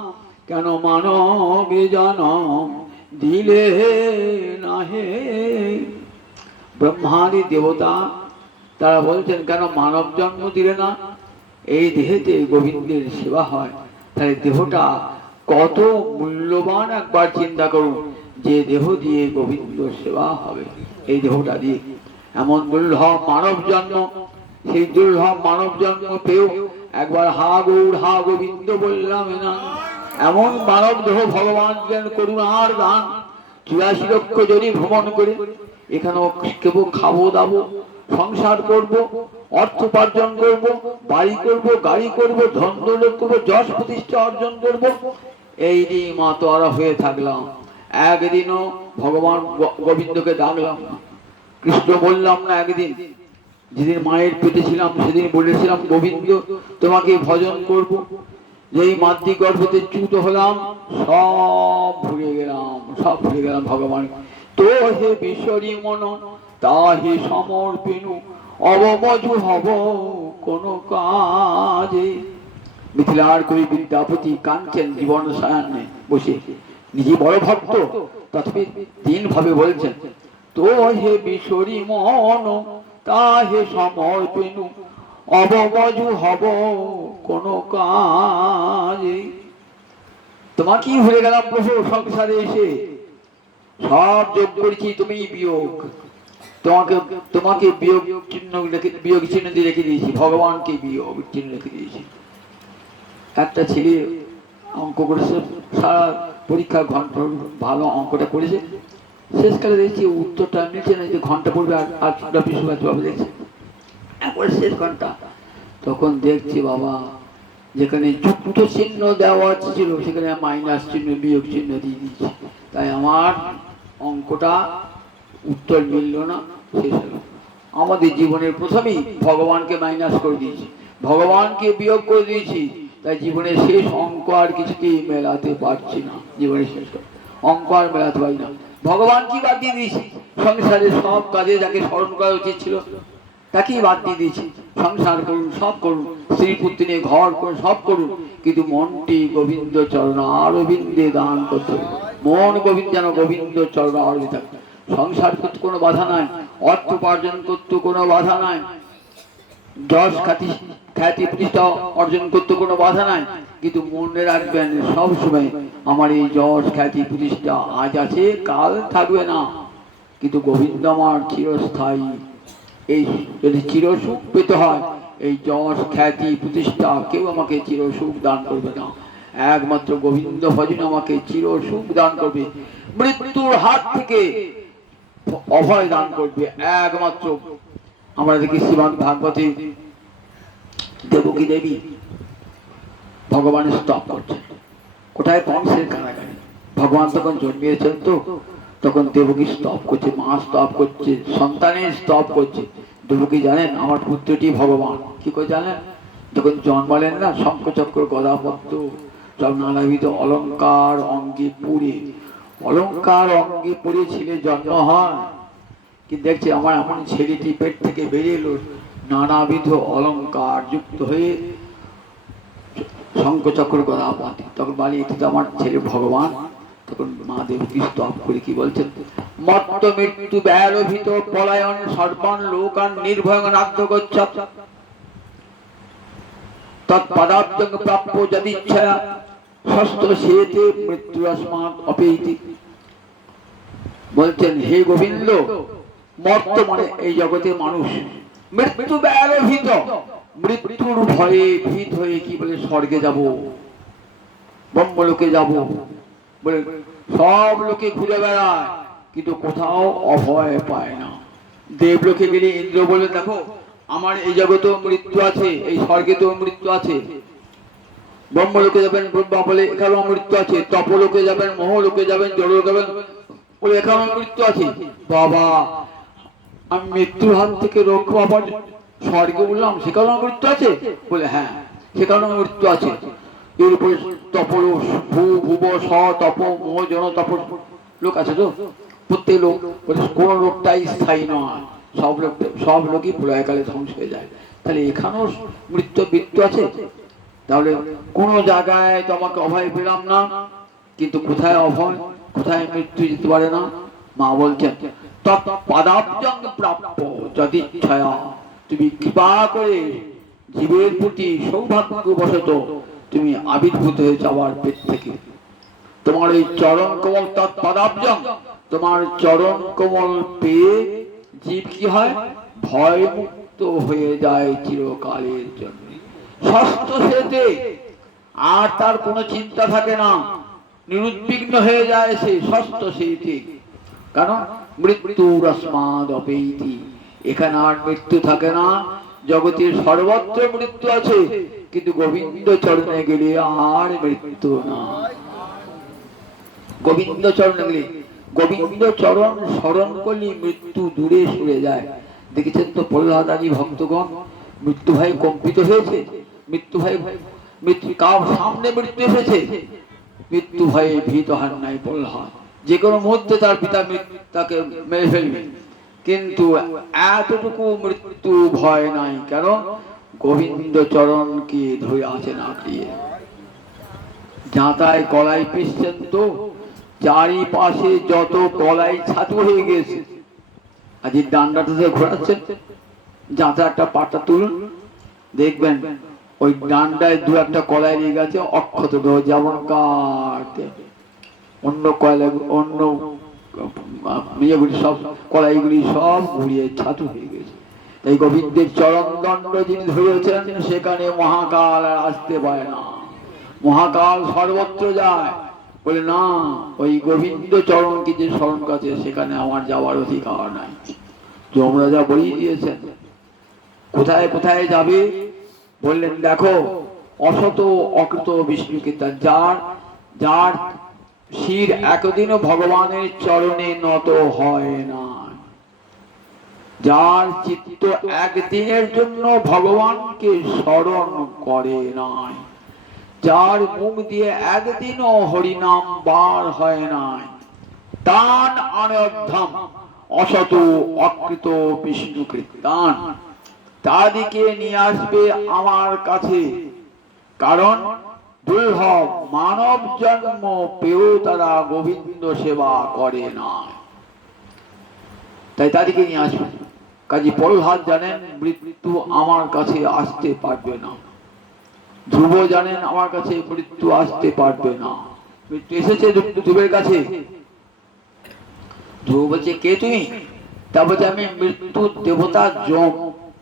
কেন মানবে জনম দিলে না হে। ব্রহ্মাদি দেবতা তারা বলছেন, কেন মানব জন্ম দিলে না? এই দেহেতে গোবিন্দের সেবা হয়, তাহলে দেহটা কত মূল্যবান একবার চিন্তা করুন, যে দেহ দিয়ে গোবিন্দ সেবা হবে। এই দেহটা দিয়ে এমন দুর্লভ মানব জন্ম, সেই দুর্লভ মানব জন্ম পেয়েও একবার হা গৌর হা গোবিন্দ বললাম না। এমন মানব দেহ ভগবান দিলেন করুণার দান। ৮৪ লক্ষ জনই ভ্রমণ করে এখানেও কেবল খাবো দাবো, সংসার করব, অর্থ উপার্জন করব, বাড়ি করব, গাড়ি করব, ধন দৌলত করব, যশ প্রতিষ্ঠা অর্জন করব, এই নিয়ে মাতোয়ারা হয়ে থাকলাম। একদিনও ভগবান গোবিন্দকে ডাকলাম না, কৃষ্ণ বললাম না। একদিন যেদিন মায়ের পেটে ছিলাম সেদিন বলেছিলাম গোবিন্দ তোমাকে ভজন করব, যেই মাতৃ গর্ভতে চ্যুত হলাম সব ভুলে গেলাম, সব ভুলে গেলাম ভগবান। তো হে বিশ্বরী মন তাহে সমর্পিনু, অবমজু হব কোন কাজে। মিথিলার কবি বিদ্যাপতি কাঁদছেন জীবন সায়ান্নে বসে, নিজে বড় ভক্ত তথাপি ৩ ভাবে বলছেন, তো হে বিশ্বরী মন তাহে সমর্পিনু, অবমজু হব কোন কাজে। তোমার কি ভুলে গেলাম প্রভু, সংসারে এসে সব যোগ করেছি তুমি বিয়োগ, তোমাকে তোমাকে বিয়োগ চিহ্ন বিয়োগ চিহ্ন দিয়ে রেখে দিয়েছি, ভগবানকে বিয়োগ চিহ্ন রেখে দিয়েছি। একটা ছেলে অঙ্ক করেছে, সারা পরীক্ষা ঘন্টা ভালো অঙ্কটা করেছে, শেষকালে দেখছি উত্তরটা নিচে না, যে ঘন্টা পড়বে আর জবাব দেখছে একবারে শেষ ঘন্টা। তখন দেখছি বাবা যেখানে যুক্ত চিহ্ন দেওয়া ছিল সেখানে মাইনাস চিহ্ন বিয়োগ চিহ্ন দিয়ে দিয়েছি, তাই আমার অঙ্কটা উত্তর মিলল না, শেষ হলো। আমাদের জীবনের প্রথমেই ভগবানকে মাইনাস করে দিয়েছি, ভগবানকে বিয়োগ করে দিয়েছি, তাই জীবনের শেষ অঙ্ক আর কিছুতেই মেলাতে পারছি না, জীবনের শেষ অঙ্ক আর মেলাতে পারি না। ভগবান কি বাদ দিয়ে দিয়েছি, সংসারের সব কাজে যাকে স্মরণ করা উচিত ছিল তাকেই বাদ দিয়ে দিয়েছি। সংসার করুন, সব করুন, স্ত্রী পুত্র নিয়ে ঘর করুন, সব করুন, কিন্তু মনটি গোবিন্দ চরণ অরবিন্দে দান করতে হবে। মন গোবিন্দ যেন গোবিন্দ চরণ অরবিন্দে থাকে। সংসার করতে কোনো বাধা নাই, অর্থ উপার্জন করতে কোনো বাধা নাই, যশ খ্যাতি প্রতিষ্ঠা অর্জন করতে কোনো বাধা নাই, কিন্তু মনে রাখবেন সব সময় আমার এই যশ খ্যাতি প্রতিষ্ঠা আজ আছে কাল থাকবে না, কিন্তু গোবিন্দ আমার চিরস্থায়ী। এই যদি চিরসুখ পেতে হয়, এই যশ খ্যাতি প্রতিষ্ঠা কেউ আমাকে চিরসুখ দান করবে না, একমাত্র গোবিন্দ ভজন আমাকে চিরসুখ দান করবে, মৃত্যুর হাত থেকে অভয় দান করবে একমাত্র। আমরা দেখি শ্রীমদ ভাগবতে দেবকী দেবী ভগবানের স্তব করছেন, কোথায় কংসের কারাগারে। ভগবান তখন জন্মিয়েছেন, তো তখন দেবকী স্তব করছে, মা স্তব করছে, সন্তানের স্তব করছে। দেবকী জানেন আমার পুত্রটি ভগবান, কি করে জানেন? যখন জন্মালেন না, শঙ্খচক্র গদা পদ্ম সব নানাবিধ অলঙ্কার অঙ্গে পুরে, অলঙ্কার অঙ্গে পুরে ছেলে জন্ম হয়। কি দেখছে আমার এমন ছেলেটি পেট থেকে বেরিয়ে এলো নানাবিধ অলঙ্কার যুক্ত হয়ে, শঙ্খচক্র গদা পদ্ম। তখন বলি এটি তো আমার ছেলে ভগবান। তখন মা দেবকী স্তব করে কি বলছেন? মত্ত মৃত্যু ব্যয়ভীত পলায়ন সর্বান লোকান নির্ভয় নাদ্য গচ্ছত তৎপদাব্জং প্রাপ্য যদিচ্ছা ষষ্ঠ সেতে মৃত্যু আসমাৎ অপেতি। বলছেন হে গোবিন্দ, মর্ত মানে এই জগতে মানুষ মৃত্যু ব্যয়ভীত, মৃত্যুর ভয়ে ভীত হয়ে কি বলে স্বর্গে যাব, ব্রহ্মলোকে যাব বলে সব লোকে ঘুরে বেড়ায়, কিন্তু কোথাও অভয় পায় না। দেবলোকে গেলে ইন্দ্র বলে দেখো আমার এই জগতেও মৃত্যু আছে, এই স্বর্গেতেও মৃত্যু আছে। ব্রহ্মলোকে যাবেন ব্রহ্মা বলে এখানেও মৃত্যু আছে, তপলোকে যাবেন, মোহলোকে যাবেন, জললোকে যাবেন বলে এখানেও মৃত্যু আছে। বাবা আমি মৃত্যুর হাত থেকে রক্ষা পাবার স্বর্গে বললাম সেখানেও মৃত্যু আছে বলে হ্যাঁ সেখানেও মৃত্যু আছে। এর উপরে তপল ভুব স তপ মোহ জন তপ লোক আছে, তো প্রত্যেক লোক বলে কোন লোকটাই স্থায়ী নয়, সব লোকই প্রলয়কালে ধ্বংস হয়ে যায়। তাহলে এখানেও মৃত্যু আছে, তাহলে কোন জায়গায় তোমাকে অভয় পেলাম না, কিন্তু কোথায় অভয় কোথায় মৃত্যু যেতে পারে না। মা বলছেন তৎপদাব্জং প্রাপ্য যদিচ্ছয়া, তুমি কৃপা করে জীবের প্রতি সৌভাগ্যবশত তুমি আবির্ভূত হয়ে যাওয়ার পেট থেকে, তোমার এই চরণ কোমল তৎপদাব্জং, তোমার চরণ কোমল পেয়ে জীব কি হয় ভয় মুক্ত হয়ে যায় চিরকালের জন্য। ষষ্ঠ সেতে আর তার কোনো চিন্তা থাকে না, নিরুদ্বিগ্ন হয়ে যায় সে ষষ্ঠ সেতে। কারণ মৃত্যুর আসমাদ অপেতি, এখানে আর মৃত্যু থাকে না, জগতের সর্বত্র মৃত্যু আছে, কিন্তু গোবিন্দ চরণে গেলে আর মৃত্যু না। গোবিন্দ চরণে গেলে, গোবিন্দ চরণ স্মরণ করলে মৃত্যু দূরে সরে যায়। দেখেছেন তো প্রহ্লাদাদি ভক্তগণ মৃত্যু ভয়ে কম্পিত হয়েছে, মৃত্যু ভয়ে মৃত্যু কার সামনে মৃত্যু এসেছে, মৃত্যু ভয়ে ভীত হন নাই প্রহ্লাদ, যে কোনো মুহূর্তে তার পিতা তাকে মেরে ফেলবে, কিন্তু এতটুকু মৃত্যু ভয় নাই। কেন? গোবিন্দ চরণকে ধরে আছেন আঁকড়িয়ে। যাতায় কলাই পিসছেন, তো চারিপাশে যত কলাই ছাতু হয়ে গেছে, আজ এই ডান্ডাটাতে ঘোরাচ্ছেন, যাতে একটা পাটা তুলুন দেখবেন ওই ডান্ডায় দু একটা কলাই নিয়ে গেছে অক্ষত যেমন কাটে, অন্য কয়লা অন্য ইয়েগুলি সব কড়াইগুলি সব ঘুরিয়ে ছাতু হয়ে গেছে। তাই গোবিন্দের চরণ দণ্ড যিনি ধরেছেন সেখানে মহাকাল আর আসতে পারে না। মহাকাল সর্বত্র যায়, বলে না ওই গোবিন্দ চরণকে যে স্মরণ কাছে সেখানে আমার যাওয়ার অধিকার নাই। যমরাজা বলিয়ে দিয়েছেন কোথায় কোথায় যাবে। বললেন দেখো অসত অকৃত বিষ্ণুকে, যার যার শির একদিনও ভগবানের চরণে নত হয় না, যার চিত্ত একদিনের জন্য ভগবানকে স্মরণ করে নাই, যার মুখ দিয়ে একদিনও হরিনাম বার হয় নাই, তান অনর্ধম অসত অকৃত বিষ্ণু কীর্তন, তাদিকে নিয়ে আসবে আমার কাছে। কারণ দুর্লভ মানব জন্ম পেয়েও তারা গোবিন্দ সেবা করে না, তাই তাদেরকে নিয়ে আসবে। কাজী প্রহ্লাদ জানেন মৃত্যু আমার কাছে আসতে পারবে না, ধ্রুব জানেন আমার কাছে মৃত্যু আসতে পারবে না। মৃত্যু এসেছে ধ্রুবের কাছে। ধ্রুব বলছে কে তুমি? তা বলছে আমি মৃত্যু দেবতা যম।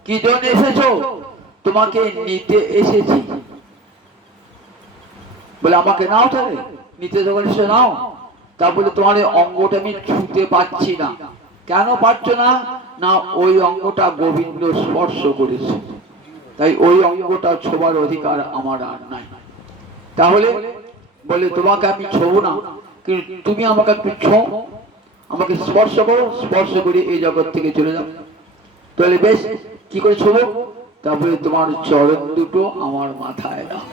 কি জন্য এসেছো? তোমাকে নিতে এসেছি। বলে আমাকে নাও, তাহলে নিতে যখন এসে নাও। তা বলে তোমার অঙ্গটা আমি ছুঁতে পাচ্ছি না। কেন পারছো না? না ওই অঙ্গটা গোবিন্দ স্পর্শ করেছে, তাই ওই অঙ্গটা ছোবার অধিকার আমার আর নাই। তাহলে বলে তোমাকে আমি ছোবো না, কিন্তু তুমি আমাকে একটু ছো, আমাকে স্পর্শ করো, স্পর্শ করে এই জগৎ থেকে চলে যাও। তাহলে বেশ, কি করে ছোবো? তারপরে তোমার চরণ দুটো আমার মাথায় দাও।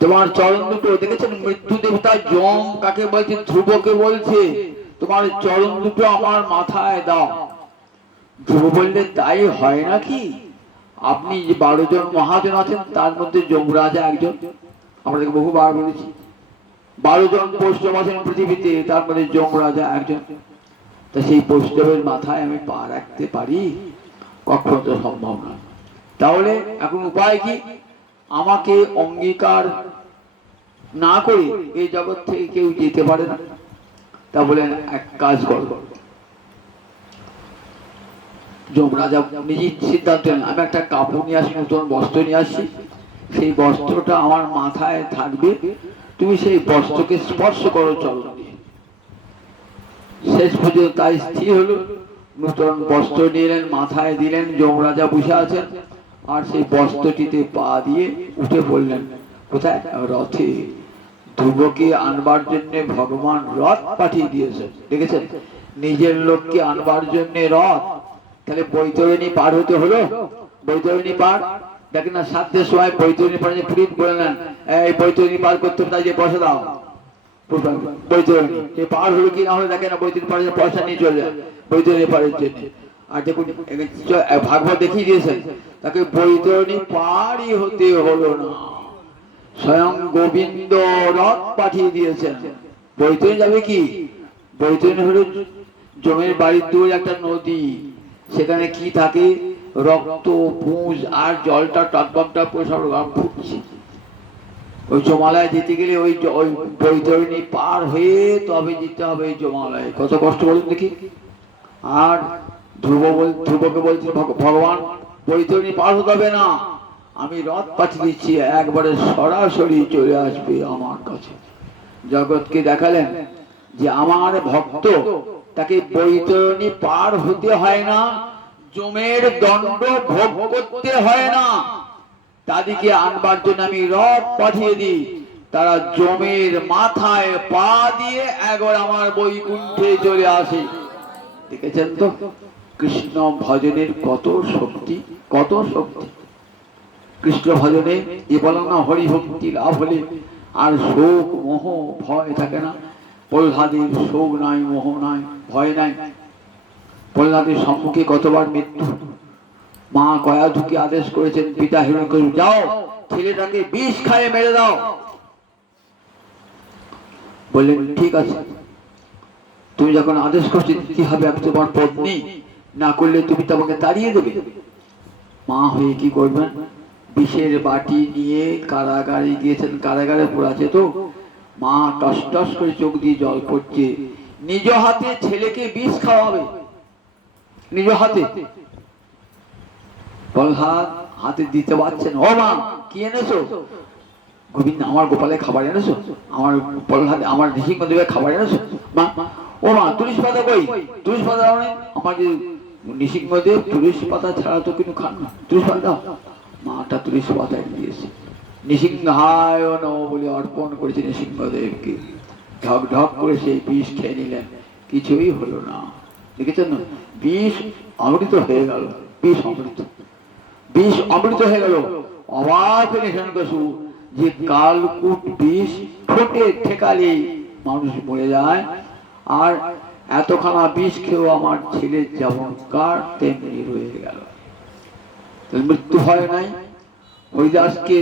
তোমার চরণ দুটো দেখেছেন মৃত্যু দেবতা যম কাকে বলছে? ধ্রুবকে বলছে তোমার চরণ দুটো আমার মাথায় দাও। ধ্রুব বললে তাই হয় নাকি? আপনি যে 12 জন মহাজন আছেন তার মধ্যে যমরাজা একজন, আপনাদেরকে বহুবার বলেছি। 12 জন বৈষ্ণব আছেন পৃথিবীতে, তার মধ্যে যমরাজা একজন। তা সেই বৈষ্ণবের মাথায় আমি পা রাখতে পারি? কখনো তো সম্ভব না। তাহলে এখন উপায় কি? আমাকে অঙ্গীকার না করে এই জগৎ থেকে কেউ যেতে পারে না। তা বলেন এক কাজ করব। যমরাজা নিজের সিদ্ধান্ত নেন, আমি একটা কাপড় নিয়ে আসি, নতুন বস্ত্র নিয়ে আসি, সেই বস্ত্রটা আমার মাথায় থাকবে, তুমি সেই বস্ত্রকে স্পর্শ করো চরণ দিয়ে। শেষ পর্যন্ত তাই স্থির হলো। নতুন বস্ত্র নিলেন, মাথায় দিলেন, যমরাজা বসে আছেন, আর সেই বস্ত্রটিতে পা দিয়ে উঠে পড়লেন। কোথায়? রথে। ধ্রুবকে আনবার জন্য ভগবান রথ পাঠিয়ে দিয়েছেন, দেখেছেন? নিজের লোককে আনবার জন্য রথ। তাহলে বৈতরণী পার হতে হলো। বৈতরণী পার দেখেন না, সাধ্যের সময় বৈতরণী পার পুরীত বললেন এই বৈতরণী পার করতে তাই যে পয়সা দাও। বৈতরণী পার হলো কি না হলো দেখেন না, বৈতরণী পার পয়সা নিয়ে চলে যায় বৈতরণী পারের জন্য। আর দেখুন ভাগবত দেখিয়ে দিয়েছেন তাকে বৈতরণী পারই হতে হলো না, স্বয়ং গোবিন্দ রথ পাঠিয়ে দিয়েছেন। বৈতরণী যাবে কি? বৈতরণী হলো জমের বাড়ির দূরে একটা নদী, সেখানে কি থাকে? রক্ত, পুঁজ, আর জলটা টকবকটা ফুটছে। ওই জমালয় যেতে গেলে ওই বৈতরণী পার হয়ে তবে যেতে হবে এই জমালয়। কত কষ্ট বলুন দেখি। আর ধ্রুবকে বলছে ভগবান বৈতরণী পার হতে হবে না, আমি রথ পাঠিয়ে দিচ্ছি, একবারে সরাসরি চলে আসবে আমার কাছে। জগৎকে দেখালেন যে আমার ভক্ত তাকে বৈতরণী পার হতে হয় না, জমের দণ্ড ভোগ করতে হয় না, তাদেরকে আনবার জন্য আমি রথ পাঠিয়ে দিই, তারা জমের মাথায় পা দিয়ে একবার আমার বৈকুণ্ঠে চলে আসে। দেখেছেন তো কৃষ্ণ ভজনের কত শক্তি, কত শক্তি। কৃষ্ণ ভজনে এ বলো না হরিভক্তি লাভ হলে আর শোক মোহ ভয় থাকে না। প্রহ্লাদের শোক নাই, মোহ নাই, ভয় নাই। প্রহ্লাদের সম্মুখে কতবার মৃত্যু। মা গয়াধুকে আদেশ করেছেন পিতা হিরণ্যকশিপু যাও ছেলেটাকে বিষ খাইয়ে মেরে দাও। বললেন ঠিক আছে, তুমি যখন আদেশ করছো কি হবে, আমি তোমার পত্নী, না করলে তুমি তো আমাকে তাড়িয়ে দেবে। মা হয়ে কি করবেন? বিষের বাটি নিয়ে কারাগারে গিয়েছেন, কারাগারে পড়ে আছে তো। মা টস টস করে চোখ দিয়ে জল পড়ছে, নিজ হাতে ছেলেকে বিষ খাওয়াবে, নিজ হাতে। প্রহ্লাদ হাতে দিতে পারছেন, ও মা কি এনেছো? গোবিন্দ আমার গোপালে খাবার এনেছো? আমার প্রহ্লাদ আমার নৃসিংহদেবের খাবার এনেছো? মা, ও মা তুলসী পাতা কই? তুলসী পাতা আমার যে নৃসিংহদেব তুলসী পাতা ছাড়া তো কিছু খান না, তুলসী পাতা দাও। মাটা তুলসী পাতা দিয়েছে, নৃসিংহায় নমঃ বলে অর্পণ করেছে নৃসিংহদেবকে। ঢক ঢক করে সেই বিষ খেয়ে নিলেন, কিছুই হলো না। দেখেছেন না, বিষ অমৃত হয়ে গেল, বিষ অমৃত, বিষ অমৃত হয়ে গেল। অবাক হয়ে হিরণ্যকশিপু যে কালকূট বিষ ফোটে ঠেকালে মানুষ মরে যায়, আর এতখানা বিষ খেয়েও আমার ছেলের যেমন কার তেমনি রয়ে গেল, মৃত্যু হয় নাই। হরিদাসকে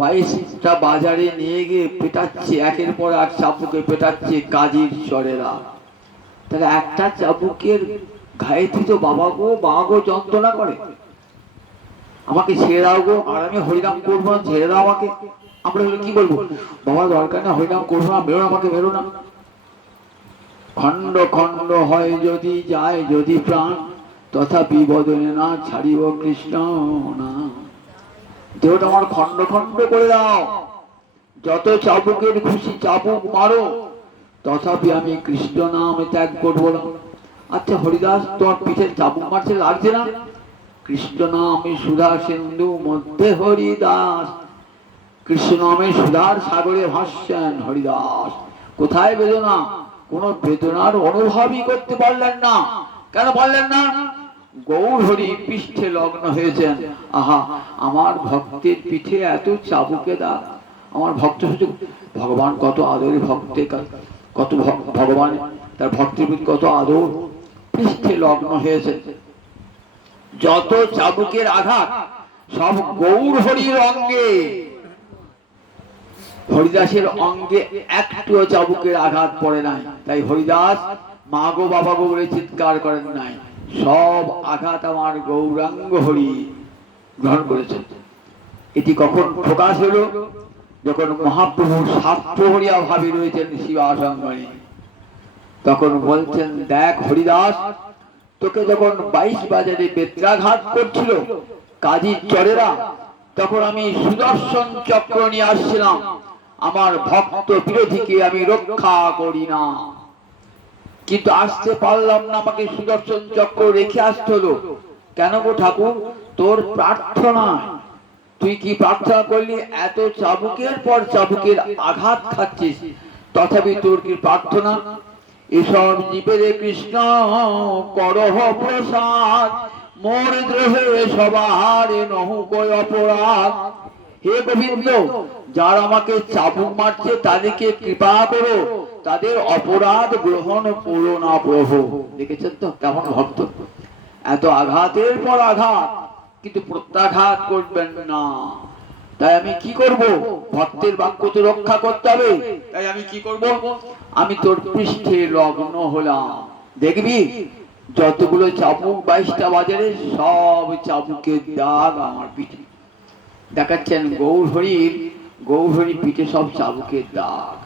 22টা বাজারে নিয়ে গিয়ে পেটাচ্ছে, একের পর এক চাবুকে পেটাচ্ছে কাজীর চরেরা। তাহলে একটা চাবুকের ঘায়েতে তো বাবা গো যন্ত্রণা করে, আমাকে ছেড়ে দাও গো, আর আমি হরিনাম করবো না, ছেড়ে দাও আমাকে। আমরা কি বলবো? বাবা দরকার না, হরিনাম করবো না, বেরো না, আমাকে বেরো না। খণ্ড খণ্ড হয় যদি যায় যদি প্রাণ, তথাপি বদনে না ছাড়িব কৃষ্ণ না। দেহটা আমার খণ্ড খণ্ড করে দাও, যত চাবুকের খুশি চাবুক মারো, তথাপি আমি কৃষ্ণ নাম ত্যাগ করবো না। আচ্ছা হরিদাস, তোমার পিঠে চাবুক মারছে, লাগছে না? কৃষ্ণ নামে সুধা সিন্ধু মধ্যে হরিদাস, কৃষ্ণ নামে সুধার সাগরে ভাসছেন হরিদাস। কোথায় বেদনা? কোন বেদনার অনুভবই করতে পারলেন না। কেন পারলেন না? গৌর হরি পৃষ্ঠে লগ্ন হয়েছেন। আহা, আমার ভক্তের পিঠে এত চাবুকে দাগ। আমার ভক্ত শুধু ভগবান কত আদরে, ভক্তে কত ভগবান তার ভক্তের প্রতি কত আদর, পৃষ্ঠে লগ্ন হয়েছে। যত চাবুকের আঘাত সব গৌর হরির অঙ্গে, হরিদাসের অঙ্গে একটুও চাবুকের আঘাত পড়ে নাই। তাই হরিদাস মা গো বাবা গো বলে চিৎকার করেন নাই, সব আঘাত আমার গৌরাঙ্গ হরি গ্রহণ করেছেন। এটি কখন প্রকাশ হলো? যখন মহাপ্রভু স্বার্থহরিয়া ভাবে রয়েছেন শিবাসঙ্গনে, তখন বলছেন, দেখ হরিদাস, তোকে যখন 22 বাজারে বেত্রাঘাত করছিল কাজীর চরেরা, তখন আমি সুদর্শন চক্র নিয়ে আসছিলাম, আমার ভক্ত বিরোধীকে আমি রক্ষা করি না, কিন্তু আসতে পারলাম না, আমাকে সুদর্শন চক্র রেখে আসতে হলো। কেন গো ঠাকুর? তোর প্রার্থনা। তুই কি প্রার্থনা করলি? এত চাবুকের পর চাবুকের আঘাত খাচ্ছিস, তথাপি তোর কি প্রার্থনা? এসব জীবেরে কৃষ্ণ করহ প্রসাদ, মোর দ্রোহে সবার নহু কই অপরাধ। হে গোবিন্দ, যারা আমাকে চাবুক মারছে তাদেরকে কৃপা করো, তাদের অপরাধ গ্রহণ করো না প্রভু। দেখেছেন তো কেমন ভক্ত, এত আঘাতের পর আঘাত, কিন্তু প্রত্যাঘাত করবেন না। তাই আমি কি করব? ভক্তের বাক্য তো রক্ষা করতে হবে। তাই আমি কি করব? আমি তোর পৃষ্ঠে লগ্ন হলাম। দেখবি যতগুলো চাবুক 22টা বাজারে, সব চাবুকের দাগ আমার পিঠে। দেখাচ্ছেন গৌর হরি পিঠে সব চাবুকের দাগ।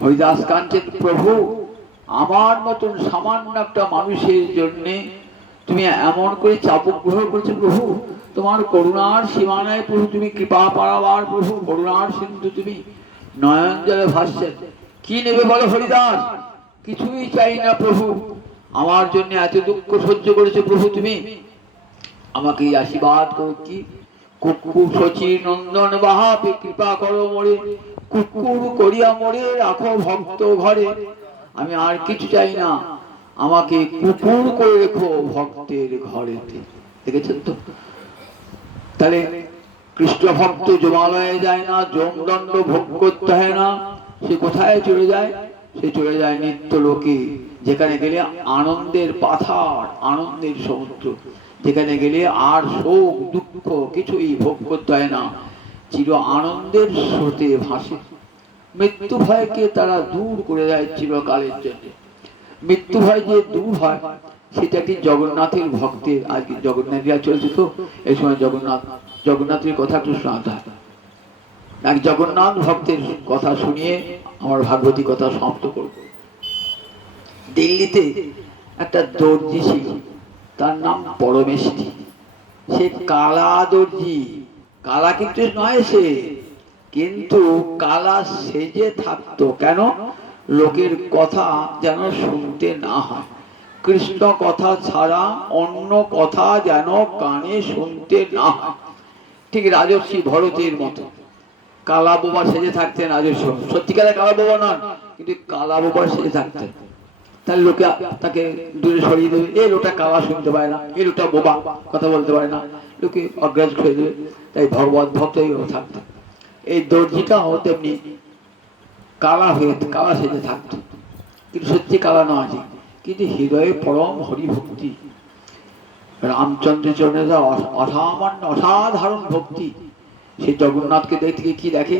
হরিদাস কাঞ্চন, প্রভু আমার মতন সামান্য একটা মানুষের জন্য তুমি এমন করে চাবুক গ্রহণ করেছো প্রভু। তোমার করুণার সীমানায় প্রভু, তুমি কৃপা পারাবার প্রভু, করুণার সিন্ধু তুমি, নয়ন জলে ভাসছেন। কি নেবে বলো হরিদাস? কিছুই চাই না প্রভু, আমার জন্য এত দুঃখ সহ্য করেছো প্রভু তুমি, আমাকে আশীর্বাদ করো। কি কুকুর শচী নন্দন বাহাপে কৃপা করো মোরে, কুকুর করিয়া মোরে রাখো ভক্ত ঘরে। আমি আর কিছু চাই না, আমাকে কুকুর করে রেখো ভক্তের ঘরেতে। দেখেছেন তো? তাহলে কৃষ্ণ ভক্ত যমালয়ে যায় না, যমদণ্ড ভোগ করতে হয় না। সে কোথায় চলে যায়? সে চলে যায় নিত্য লোকে, যেখানে গেলে আনন্দের পাথার, আনন্দের সমুদ্র, যেখানে গেলে আর শোক দুঃখ কিছুই ভোগ করতে হয় না, চির আনন্দের স্রোতে ভাসে। মৃত্যু ভয়কে তারা দূর করে দেয় চিরকালের জন্য। মৃত্যু ভয় যে দূর হয়, সেটা কি জগন্নাথের ভক্তের। আজকে জগন্নাথীরা চলছে তো, এই সময় জগন্নাথের কথা একটু শোনাতে হয়। এক জগন্নাথ ভক্তের কথা শুনিয়ে আমার ভাগবতী কথা সমাপ্ত করব। দিল্লিতে একটা দর্জি ছিল, তার নাম পরমেষ্ঠি। সে কালা দর্জি, কালা কিন্তু নয় সে, কিন্তু কালা সেজে থাকতো। কেন? লোকের কথা যেন শুনতে না হয়, কৃষ্ণ কথা ছাড়া অন্য কথা যেন কানে শুনতে না হয়। ঠিক রাজর্ষি ভরতের মতো কালা বোবা সেজে থাকতেন রাজর্ষি। সত্যিকারে কালা বোবা নন, কিন্তু কালা বোবা সেজে থাকতেন। তাহলে লোকে তাকে দূরে সরিয়ে দেবে, এই লোকটা কালা শুনতে পায় না, এই লোকটা বোবা কথা বলতে পারে না, লোকে অগ্রাজ করে দেবে। তাই ভগবত ভক্ত এইভাবে থাকতো। এই দর্জিটাও তেমনি কালা হয়ে কালা সেজে থাকতো, কিন্তু সত্যি কালা নয়, কিন্তু হৃদয়ে পরম হরিভক্তি। রামচন্দ্র চরণের অসামান্য অসাধারণ ভক্তি। সে জগন্নাথকে দেখতে কি দেখে?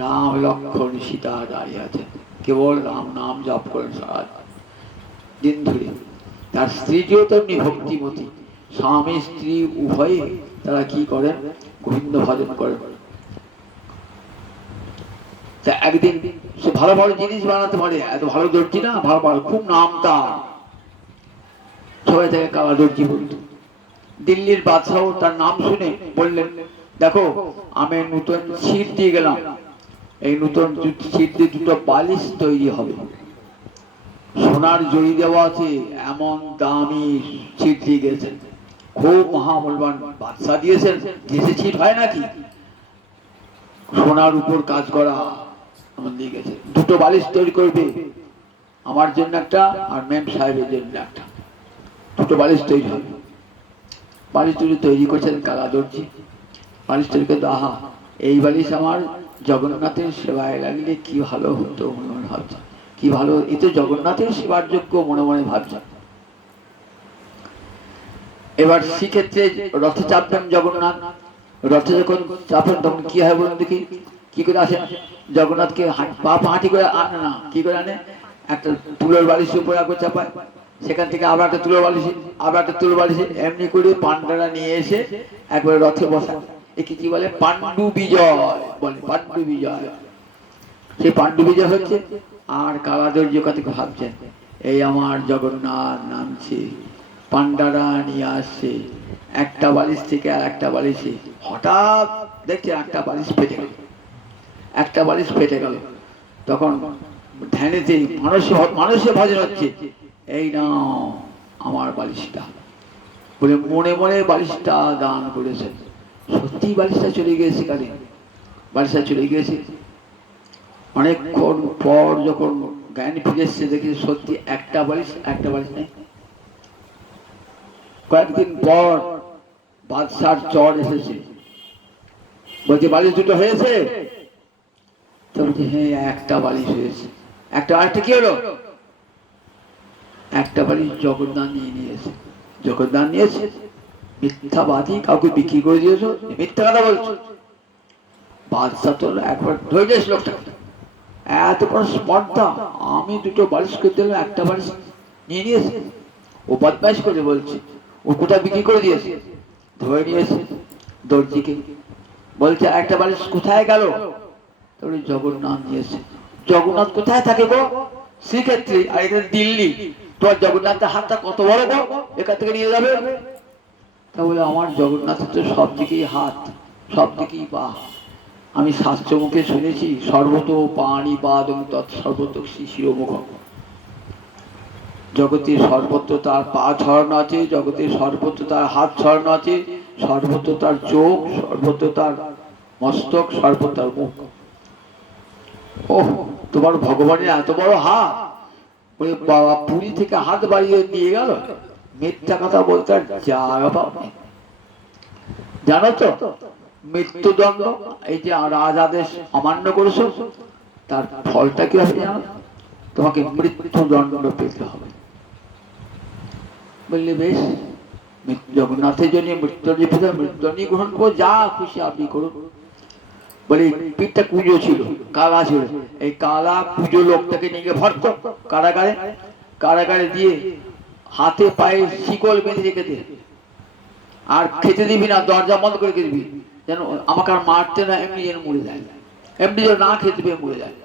রাম লক্ষ্মণ সীতা দাঁড়িয়ে আছে, কেবল রাম নাম জপ করেন সারা দিন ধরে। তার স্ত্রীটিও তেমনি ভক্তিমতী, স্বামী স্ত্রী উভয়ে তারা কি করেন? গোবিন্দ ভজন করেন। তা একদিন সে ভালো ভালো জিনিস বানাতে পারে, এত ভালো দর্জি না, ভালো ভালো খুব নাম তার, সবাই তাকে কালা দর্জি বলত। দিল্লির বাদশাহ তার নাম শুনে বললেন, দেখো আমি নতুন ছিট দিয়ে গেলাম, এই নতুন ছিট দিয়ে দুটো বালিশ তৈরি হবে, সোনার জড়ি দেওয়া আছে, এমন দামি ছিট দিয়ে গেছেন, খুব মহামূল্যবান বাদশাহ দিয়েছেন। দেশে ছিট হয় নাকি, সোনার উপর কাজ করা আমার দিয়ে গেছে। দুটো বালিশ তৈরি করবে, আমার জন্য একটা আর মেম সাহেবের জন্য একটা, দুটো বালিশ তৈরি হবে। বালিশ দুটো তৈরি করছেন কালা দর্জি। বালিশ তৈরি করতে, আহা এই বালিশ আমার জগন্নাথের সেবায় লাগলে কি ভালো হতো মনে মনে ভাবছে, কি ভালো, এ তো জগন্নাথের সেবার যোগ্য মনে মনে ভাবছে। এবার সেক্ষেত্রে রথে চাপবেন জগন্নাথ। রথে যখন চাপেন তখন কি হয় বলুন দেখি, কি করে আসেন? জগন্নাথকে পা হাঁটি করে আনে না, কি করে আনে? একটা তুলোর বালিশের উপর একবার চাপায়, সেখান থেকে আবার একটা তুলোর বালিশে, আবার একটা তুলোর বালিশে, এমনি করে পান্ডারা নিয়ে এসে একবারে রথে বসায়। একে কি বলে? পাণ্ডু বিজয় বলে, পাণ্ডু বিজয়। সেই পাণ্ডু বিজয় হচ্ছে। আর কালা দর্জি কথা ভাবছেন, এই আমার জগন্নাথ নামছে, পান্ডারা নিয়ে আসছে, একটা বালিশ থেকে আর একটা বালিশে, হঠাৎ দেখছে একটা বালিশ ফেটে গেল, একটা বালিশ ফেটে গেল। তখন ধ্যানেতে মানুষে ভজন হচ্ছে, এই নাও আমার বালিশটা বলে মনে মনে বালিশটা দান করেছেন। সত্যি বালিশটা চলে গিয়েছে, কানে বালিশটা চলে গিয়েছে। অনেকক্ষণ পর যখন জ্ঞান ফিরে এসছে, দেখে সত্যি একটা বালিশ নেই। কয়েকদিন পর বাদশার চর এসেছে, বলছে বালিশ দুটো হয়েছে? তো বলছে হ্যাঁ একটা বালিশ হয়েছে। একটা আরেকটা কি হলো? একটা বালিশ জগন্নাথ নিয়ে নিয়েছে। জগন্নাথ নিয়েছে? মিথ্যাবাদী, কাউকে বিক্রি করে দিয়েছো, মিথ্যা কথা বলছো। বাদশা তো একবার ধরে দিয়েছিল লোকটা, এত বড় স্পর্ধা, আমি দুটো বালিশ করে দিলাম, একটা বালিশ নিয়ে নিয়েছে। ও বদমাইশ করে বলছে, ও কোথায় বিক্রি করে দিয়েছে, ধরে নিয়েছে দর্জিকে। বলছে একটা বালিশ কোথায় গেল? তাহলে জগন্নাথ নিয়েছে। জগন্নাথ কোথায় থাকে গো? শ্রীক্ষেত্রে, আর এটা দিল্লি। তোমার জগন্নাথের হাতটা কত বড় গো, এখান থেকে নিয়ে যাবে? তাহলে আমার জগন্নাথের তো সব দিকেই হাত, সব দিকেই পা। আমি শাস্ত্র মুখে শুনেছি, সর্বত পাণি পাদং তৎ সর্বত শিশিরমুখ। জগতের সর্বত্র তার পা ছড়ানো আছে, জগতের সর্বত্র তার হাত ছড়ানো আছে, সর্বত্র তার চোখ, সর্বত্র তার মস্তক, সর্বত্র তার মুখ। ওহ, তোমার ভগবানের এত বড় হাত! ওই বাবা পুরী থেকে হাত বাড়িয়ে নিয়ে গেল, মিথ্যা কথা বলতে আর জায়গা নেই। জানো তো মৃত্যুদণ্ড, এই যে রাজাদেশ অমান্য করেছো, তার ফলটা কি হবে জানো? তোমাকে মৃত্যুদণ্ড পেতে হবে। বললে বেশ, জগন্নাথের জন্য মৃত্যুদণ্ড গ্রহণ করবো, যা খুশি আপনি করুন। বলে পিঠটা কুঁজো ছিল, কালা ছিল, এই কালা কুঁজো লোকটাকে নিয়ে গিয়ে ভর্ত কারাগারে, কারাগারে দিয়ে হাতে পায়ে শিকল বেঁধে রেখে দে, আর খেতে দিবি না, দরজা বন্ধ করে দিবি, যেন আমাকে আর মারতে না, এমনি যেন মরে যায়। এমনি যে না খেতে পেয়ে মরে যায়।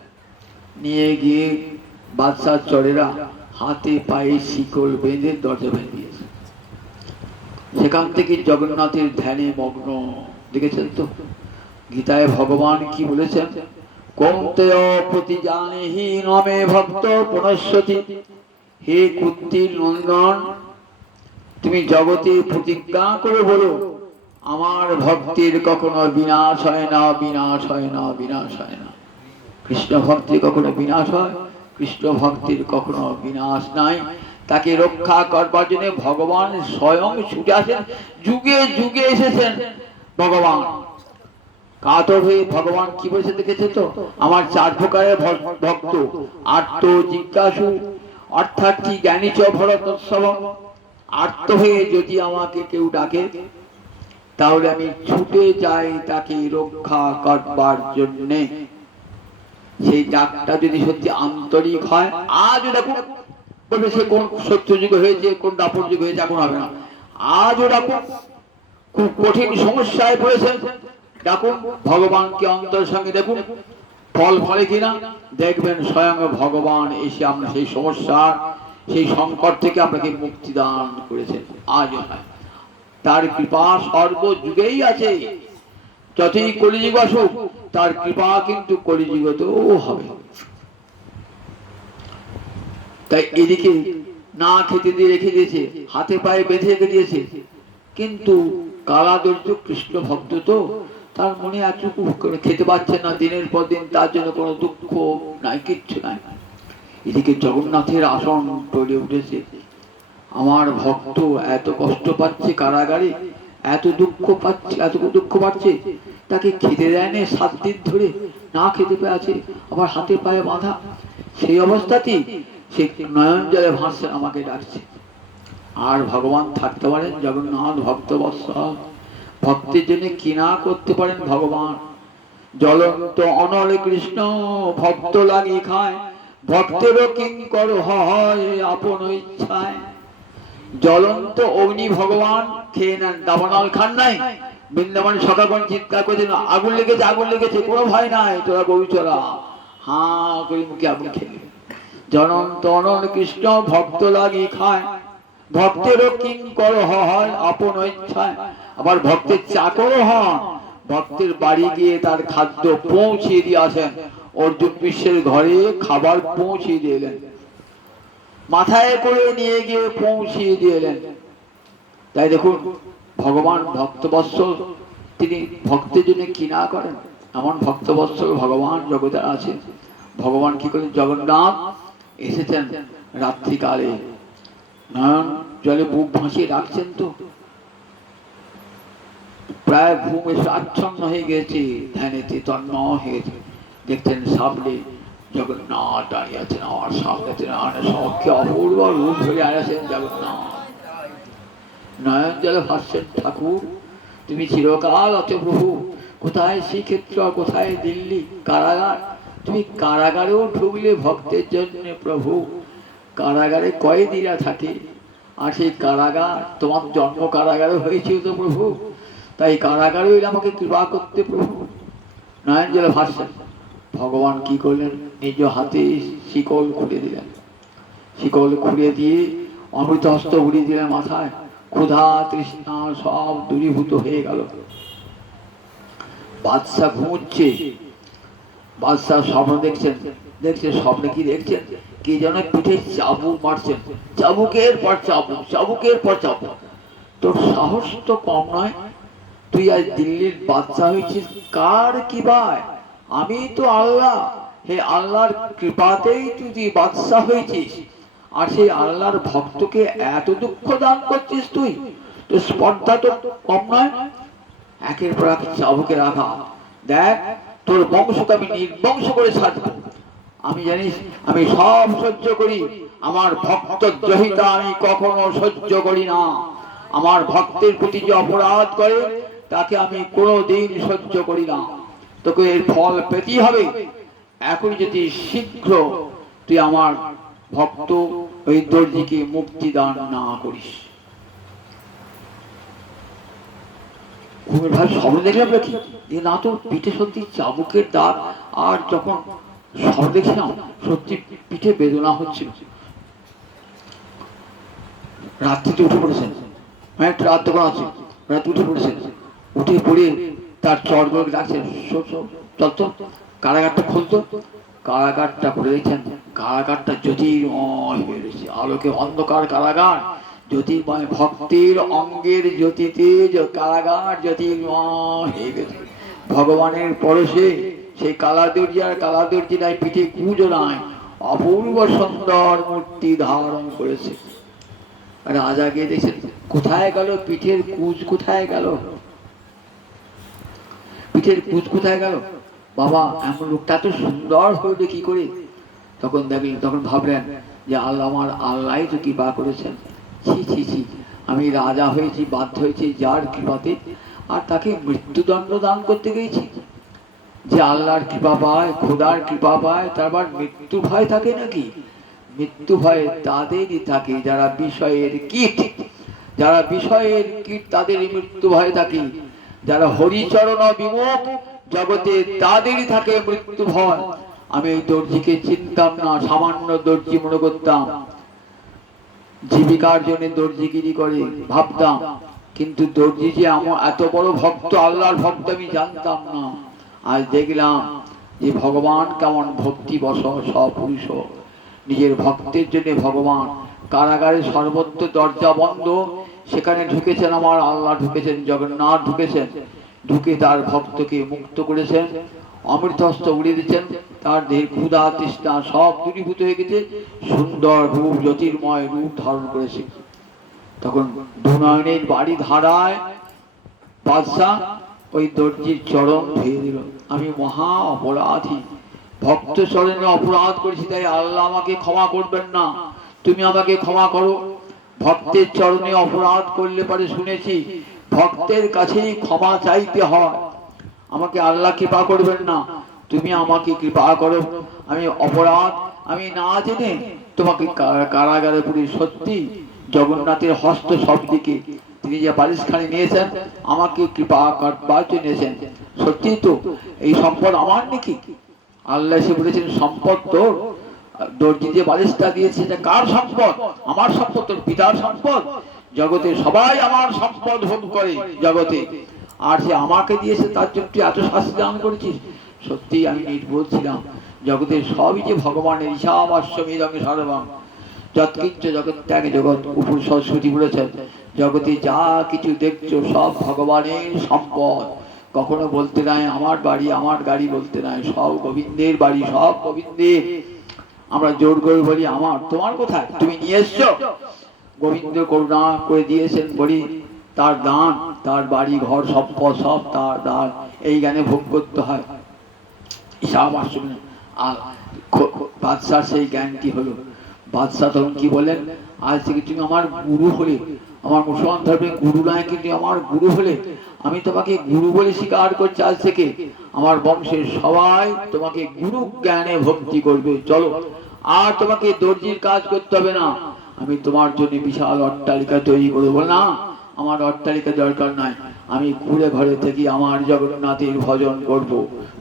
নিয়ে গিয়ে বাদশার চরেরা হাতে পায়ে শিকল বেঁধে দরজা ভেঙে দিয়েছে। সেখান থেকে জগন্নাথের ধ্যানে মগ্ন। দেখেছেন তো গীতায় ভগবান কি বলেছেন? কৌন্তেয় প্রতিজানেহি নমে ভক্ত পুনশ্চতি। হে কুন্তীর নন্দন, তুমি জগতে প্রতিজ্ঞা করে বলো, আমার ভক্তির কখনো বিনাশ হয় না, বিনাশ হয় না, বিনাশ হয় না। কৃষ্ণ ভক্তির কখনো বিনাশ হয়? কৃষ্ণ ভক্তির কখনো বিনাশ নাই। তাকে রক্ষা করবার জন্য ভগবান স্বয়ং ছুটে আসেন, যুগে যুগে এসেছেন ভগবান। কাতর হয়ে ভগবান কি বলেছে দেখেছে তো? আমার 4 প্রকারের ভক্ত, আর্ত, জিজ্ঞাসু, অর্থাৎ জ্ঞানী চ ভরতোৎসব। আর্ত হয়ে যদি আমাকে কেউ ডাকে তাহলে আমি ছুটে যাই তাকে রক্ষা করবার জন্যে। সেই ডাকটা যদি সত্যি আন্তরিক হয়, আজ দেখুন বলবে সে কোন সত্যযুগ হয়েছে, কোন দাপর যুগ হয়েছে, এখন হবে না। আজও ডাকুন, খুব কঠিন সমস্যায় পড়েছেন, ডাকুন ভগবানকে অন্তর সঙ্গে, দেখুন ফল ফলে কিনা। দেখবেন স্বয়ং ভগবান এসে আপনার সেই সমস্যার, সেই সংকট থেকে আপনাকে মুক্তি দান করেছেন। আজও হয়, তার কৃপা সর্বযুগেই আছে। যতই কলিযুগ আসুক তার কৃপা কিন্তু কলিযুগতেও হবে। তাই এদিকে না খেতে দিয়ে রেখে দিয়েছে, হাতে পায়ে বেঁধে রেখে দিয়েছে, কিন্তু কালা দরিদ্র কৃষ্ণ ভক্ত তো তার মনে এতটুকু খেতে পাচ্ছে না দিনের পর দিন, তার জন্য কোনো দুঃখ নাই, কিচ্ছু নাই। এদিকে জগন্নাথের আসন টলে উঠেছে, আমার ভক্ত এত কষ্ট পাচ্ছে কারাগারে, এত দুঃখ পাচ্ছে, এত দুঃখ পাচ্ছে, তাকে খেতে দেয় না 7 দিন ধরে, না খেতে পেয়ে আছে, আবার হাতে পায়ে বাঁধা। সেই অবস্থাতেই সে নয়ন জলে ভাসছে, আমাকে ডাকছে। আর ভগবান থাকতে পারেন? জগন্নাথ ভক্ত বৎসল, ভক্তের জন্য কি না করতে পারেন ভগবান। জ্বলন্ত অনল কৃষ্ণ ভক্ত লাগি খায়, ভক্তেরও কিঙ্কর হয় আপন ইচ্ছায়। জ্বলন্ত অগ্নি ভগবান খেয়ে নেন, দাবানল খান নাই? বৃন্দাবন সকাগণ চিৎকার করেছেন, আগুন লেগেছে, আগুন লেগেছে, কোনো ভয় নাই, তোরা গরু চড়া, হাঁ করে মুখে আগুন খেলে। জ্বলন্ত অনল কৃষ্ণ ভক্ত লাগি খায়, ভক্তেরও কিঙ্কর হয় আপন ইচ্ছায়। আবার ভক্তের চাকরও হন, ভক্তের বাড়ি গিয়ে তার খাদ্য পৌঁছে দিয়ে আসেন। অর্জুন বিশ্বের ঘরে খাবার পৌঁছে দিয়ে এলেন, মাথায় করে নিয়ে গিয়ে পৌঁছিয়ে দিয়ে এলেন। তাই দেখুন ভগবান ভক্তবৎসল, তিনি ভক্তের জন্য কি না করেন। এমন ভক্তবৎসল ভগবান জগতে আছেন। ভগবান কি করেন? জগন্নাথ এসেছেন রাত্রিকালে, নয়ন জলে বুক ভাসিয়ে রাখছেন, তো প্রায় ঘুম এসে আচ্ছন্ন হয়ে গেছে, ধ্যানেতে তন্ময় হয়েছে। দেখছেন সামনে জগন্নাথ দাঁড়িয়ে আছেন, আমার সামনে সবকে অপূর্ব রূপ ধরে আছেন জগন্নাথ। নয়ন জলে ভাসছেন, ঠাকুর তুমি চিরকাল আছো প্রভু, কোথায় শ্রীক্ষেত্র, কোথায় দিল্লি কারাগার, তুমি কারাগারেও ঢুকলে ভক্তের জন্য প্রভু। কারাগারে কয়েদিরা থাকে, আর সেই কারাগার তোমার জন্ম কারাগারে হয়েছিল তো প্রভু, তাই কারাগারে আমাকে কৃপা করতে প্রভু। নয়ন জলে ভাসছেন। ভগবান কি করলেন? নিজ হাতে শিকল খুলে দিলেন, শিকল খুলে দিয়ে অমৃত হস্ত উড়িয়ে দিলেন মাথায়। ক্ষুধা তৃষ্ণা সব দূরীভূত হয়ে গেল। বাদশা ঘুমোচ্ছে, বাদশাহ স্বপ্ন দেখছেন, দেখছেন স্বপ্নে কি দেখছেন? কি যেন পিঠে চাবুক মারছেন, চাবুকের পর চাবুক, চাবুকের পর চাবুক। তোর সাহস তো কম নয়, তুই আজ দিল্লির বাদশা হয়েছিস, কার কি ভাই? আমি তো আল্লাহ, হে আল্লাহর কৃপাতেই তুই বাদশা হয়েছিস, আর সেই আল্লাহর ভক্তকে এত দুঃখ দান করছিস তুই, তোর স্পর্ধা তো কম নয়। একের পর এক চাবুকের আঘাত, দেখ তোর বংশকে আমি নির্বংশ করে ছাড়ব। আমি জানিস আমি সব সহ্য করি, আমার ভক্ত দ্রোহিতা আমি কখনো সহ্য করি না। আমার ভক্তের প্রতি যে অপরাধ করে তাকে আমি কোনোদিন সহ্য করি না। তোকে এর ফল পেতেই হবে। এখন যদি শীঘ্র তুই আমার ভক্ত ওই দর্জিকে মুক্তি দান না করিস। ঘুমের ভাই স্বপ্ন দেখলাম নাকি? এ না তো, পিঠে সত্যি চাবুকের দাগ, আর যখন স্বপ্ন দেখছিলাম সত্যি পিঠে বেদনা হচ্ছিল। রাত্রিতে উঠে পড়েছেন, হ্যাঁ একটু রাত তখন আছে, রাত উঠে পড়েছেন, উঠে পড়ে তার চরগুলো ডাকছেন, চল তো কারাগারটা খুলতো। কারাগারটা করে দেখছেন, কারাগারটা জ্যোতির্ময় হয়ে রয়েছে, আলোকে অন্ধকার কারাগার, জ্যোতির্ময়, ভক্তের অঙ্গের জ্যোতিতে কারাগার জ্যোতির্ময় হয়ে গেছে। ভগবানের পরশে সেই কালাদুর্জি, আর কালাদুর্জি নাই, পিঠে কুঁজো নাই, অপূর্ব সুন্দর মূর্তি ধারণ করেছে। রাজা গিয়ে দেখছেন, কোথায় গেল পিঠের কুচ, কোথায় গেল পিঠের কুচ, কোথায় গেল? বাবা এমন লোকটা এত সুন্দর হইলে কি করে? তখন দেখলেন, তখন ভাবলেন যে আল্লাহ, আমার আল্লাহ তো কৃপা করেছেন। ছি ছি ছি, আমি রাজা হয়েছি, বাধ্য হয়েছি যার কৃপাতে, আর তাকে মৃত্যুদণ্ড দান করতে গেছি। যে আল্লাহর কৃপা পায়, খোদার কৃপা পায়, তারপর মৃত্যু ভয় থাকে নাকি? মৃত্যু ভয় তাদেরই থাকে যারা বিষয়ের কীট, যারা বিষয়ের কীট তাদের মৃত্যু ভয় থাকে। যারা হরিচরণ বিমুখ জগতে তাদেরই থাকে মৃত্যু ভয়। আমি এই দর্জিকে চিনতাম না, সামান্য দর্জি মনে করতাম, জীবিকার জন্য দর্জিগিরি করে ভাবতাম, কিন্তু দর্জি যে আমার এত বড় ভক্ত, আল্লাহর ভক্ত, আমি জানতাম না। আজ দেখলাম যে ভগবান কেমন ভক্তি বশ সপুরুষ, নিজের ভক্তের জন্য ভগবান কারাগারে সর্বত্র দরজা বন্ধ, সেখানে ঢুকেছেন আমার আল্লাহ, ঢুকেছেন জগন্নাথ, ঢুকেছেন, ঢুকে তার ভক্তকে মুক্ত করেছেন, অমৃতহস্ত উড়িয়ে দিচ্ছেন, তার দেহের ক্ষুধা তৃষ্ণা সব দূরীভূত হয়ে গেছে, সুন্দর রূপ, জ্যোতির্ময় রূপ ধারণ করেছে। তখন দুনয়নের বাড়ি ধারায় বাদশাহ ওই দর্জির চরণ ধুয়ে দিল, আমি মহা অপরাধী, ভক্ত চরণে অপরাধ করেছি, তাই আল্লাহ আমাকে ক্ষমা করবেন না, তুমি আমাকে ক্ষমা করো। ভক্তের চরণে অপরাধ করলে পরে শুনেছি ভক্তের কাছেই ক্ষমা চাইতে হয়, আমাকে আল্লাহ কৃপা করবেন না, তুমি আমাকে কৃপা করো, আমি অপরাধ, আমি না জেনে তোমাকে কারাগারে পুরি। সত্যি জগন্নাথের হস্ত সব দিকে, তিনি যে বালিশখানি নিয়েছেন আমাকে কৃপা করবার জন্য নিয়েছেন, সত্যি তো এই সম্পদ আমার নাকি? আল্লাহ এসে বলেছেন, সম্পদ তোর, দর্জি যে বালিশটা দিয়েছে এটা কার সম্পদ? আমার সম্পদ, তোর পিতার সম্পদ। জগতে সবাই আমার সম্পদ ভোগ করে জগতে, আর সে আমাকে দিয়েছে, তার জন্য তুই এত শাস্তি দান করেছিস। সত্যি আমি নির্বোধ ছিলাম, জগতের সবই যে ভগবানের, ঈশাবাস্যমিদং সর্বং যৎকিঞ্চ জগৎ ত্যাগ জগৎ, উপর সরস্বতী বলেছেন, জগতে যা কিছু দেখছো সব ভগবানের সম্পদ। কখনো বলতে নাই আমার বাড়ি, আমার গাড়ি বলতে নাই, সব গোবিন্দের বাড়ি, সব গোবিন্দের। আমরা জোর করে বলি আমার, তোমার কোথায়, তুমি নিয়ে এসছো? গোবিন্দ করুণা করে দিয়েছেন বলি তার দান, তার বাড়ি ঘর সম্পদ সব তার দান, এই জ্ঞানে ভোগ করতে হয়। আর বাদশার সেই জ্ঞানটি হলো, বাদশাহ তখন কি বলেন, আজ থেকে তুমি আমার গুরু হলে, আমার মুসলমান ধর্মের গুরু নয় কিন্তু আমার গুরু হলে, আমি তোমাকে গুরু বলে স্বীকার করছি, আজ থেকে আমার বংশের সবাই তোমাকে গুরু জ্ঞানে ভক্তি করবে। চলো, আর তোমাকে দর্জির কাজ করতে হবে না, আমি তোমার জন্য বিশাল অট্টালিকা তৈরি করবো। না, আমার অট্টালিকা দরকার নাই, আমি কুড়ে ঘরে থেকে আমার জগন্নাথের ভজন করব।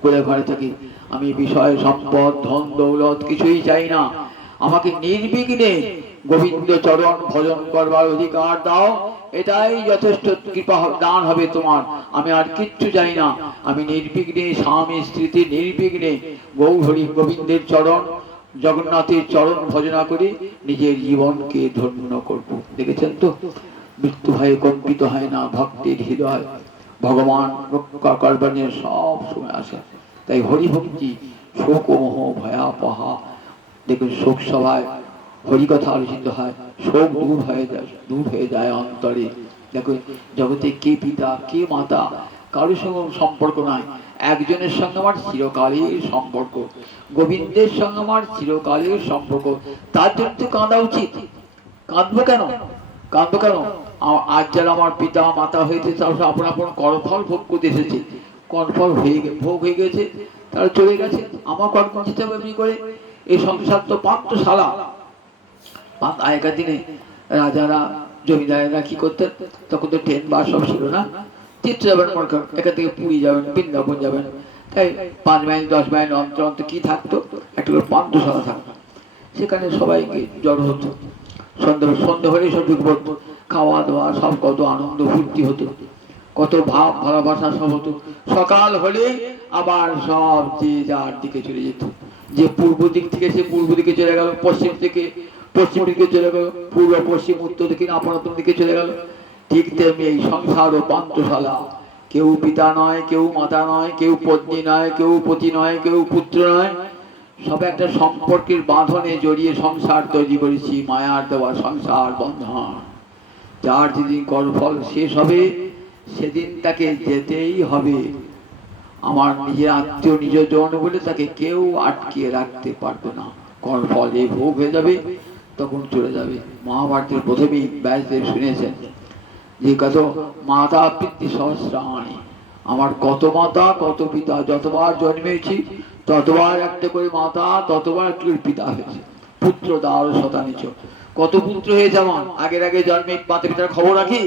কুড়ে ঘরে থেকে আমি বিষয় সম্পদ ধন দৌলত কিছুই চাই না, আমাকে নির্বিঘ্নে গোবিন্দ চরণ ভজন করবার অধিকার দাও, এটাই যথেষ্ট কৃপা দান হবে তোমার। আমি আর কিচ্ছু চাই না, আমি নির্বিঘ্নে স্বামী স্ত্রীতে নির্বিঘ্নে গৌহরি গোবিন্দের চরণ, জগন্নাথের চরণ ভজনা করে নিজের জীবনকে ধন্য করব। দেখেছেন তো, মৃত্যু ভয়ে কম্পিত হয় না ভক্তের হৃদয়, ভগবান রক্ষা করবার সব সময় আসে। তাই হরিভক্তি শোক মোহ ভয়াপহা, দেখুন শোক সভায় হরিকথা আলোচিত হয়, শোক দূর হয়ে যায় অন্তরে। দেখুন জগতে কে পিতা কে মাতা কারোর সঙ্গে সম্পর্ক নাই, একজনের সঙ্গে আমার চিরকালের সম্পর্ক, গোবিন্দের সঙ্গে আমার চিরকালের সম্পর্ক, তার জন্য তো কাঁদা উচিত। কাঁদবো কেন, কাঁদবো কেন? আজ যারা আমার পিতা মাতা হয়েছে তারা আপন আপন কর্মফল ভোগ করতে এসেছে, কর্মফল ভোগ হয়ে গেছে, তারা চলে গেছে, আমার কর্ম যেতে হবে এমনি করে। এই সংসার তো পাত্রশালা। আগেকার দিনে রাজারা জমিদারেরা কি করতেন, তখন তো ট্রেন বাস সব ছিল না, তীর্থ যাবেন মনে করেন, এখান থেকে পুরী যাবেন, বৃন্দাবন যাবেন, তাই 5 মাইল 10 মাইল অন্তর অন্তর কি থাকতো, একটা করে পান্থশালা থাকতো, সেখানে সবাইকে জড়ো হতো। সন্ধ্যে হলেই সব ঢুকে পড়তো, খাওয়া দাওয়া সব কত আনন্দ ফুর্তি হতো, কত ভাব ভালোবাসা সব হতো। সকাল হলে আবার সব যে যার দিকে চলে যেত, যে পূর্ব দিক থেকে সে পূর্ব দিকে চলে গেল, পশ্চিম থেকে পশ্চিম দিকে চলে গেল, পূর্ব পশ্চিম উত্তর দক্ষিণ আপন আপন দিকে চলে গেল। ঠিক তেমনি এই সংসার ও পান্থশালা, কেউ পিতা নয়, কেউ মাতা নয়, কেউ পত্নী নয়, কেউ পতি নয়, কেউ পুত্র নয়, সব একটা সম্পর্কের বাঁধনে জড়িয়ে সংসার তৈরি করেছি, মায়ার দেওয়া সংসার বন্ধন। যার যেদিন কর্মফল শেষ হবে সেদিন তাকে যেতেই হবে। আমার নিজের আত্মীয় নিজজন বলে তাকে কেউ আটকে রাখতে পারবে না। কর্মফল এই ভোগ হয়ে যাবে, তখন চলে যাবে। মহাভারতের প্রথমেই ব্যাসদেব শুনেছেন যে কত মাতা পিতৃ সহস্রাণি, আমার কত মাতা কত পিতা, যতবার জন্মেছি ততবার একটা করে মাতা, ততবার একটা করে পিতা হয়েছে। পুত্র দার শতানিচ, কত পুত্র হয়েছে আমার। আগের আগে জন্মে মাতা পিতার খবর রাখি,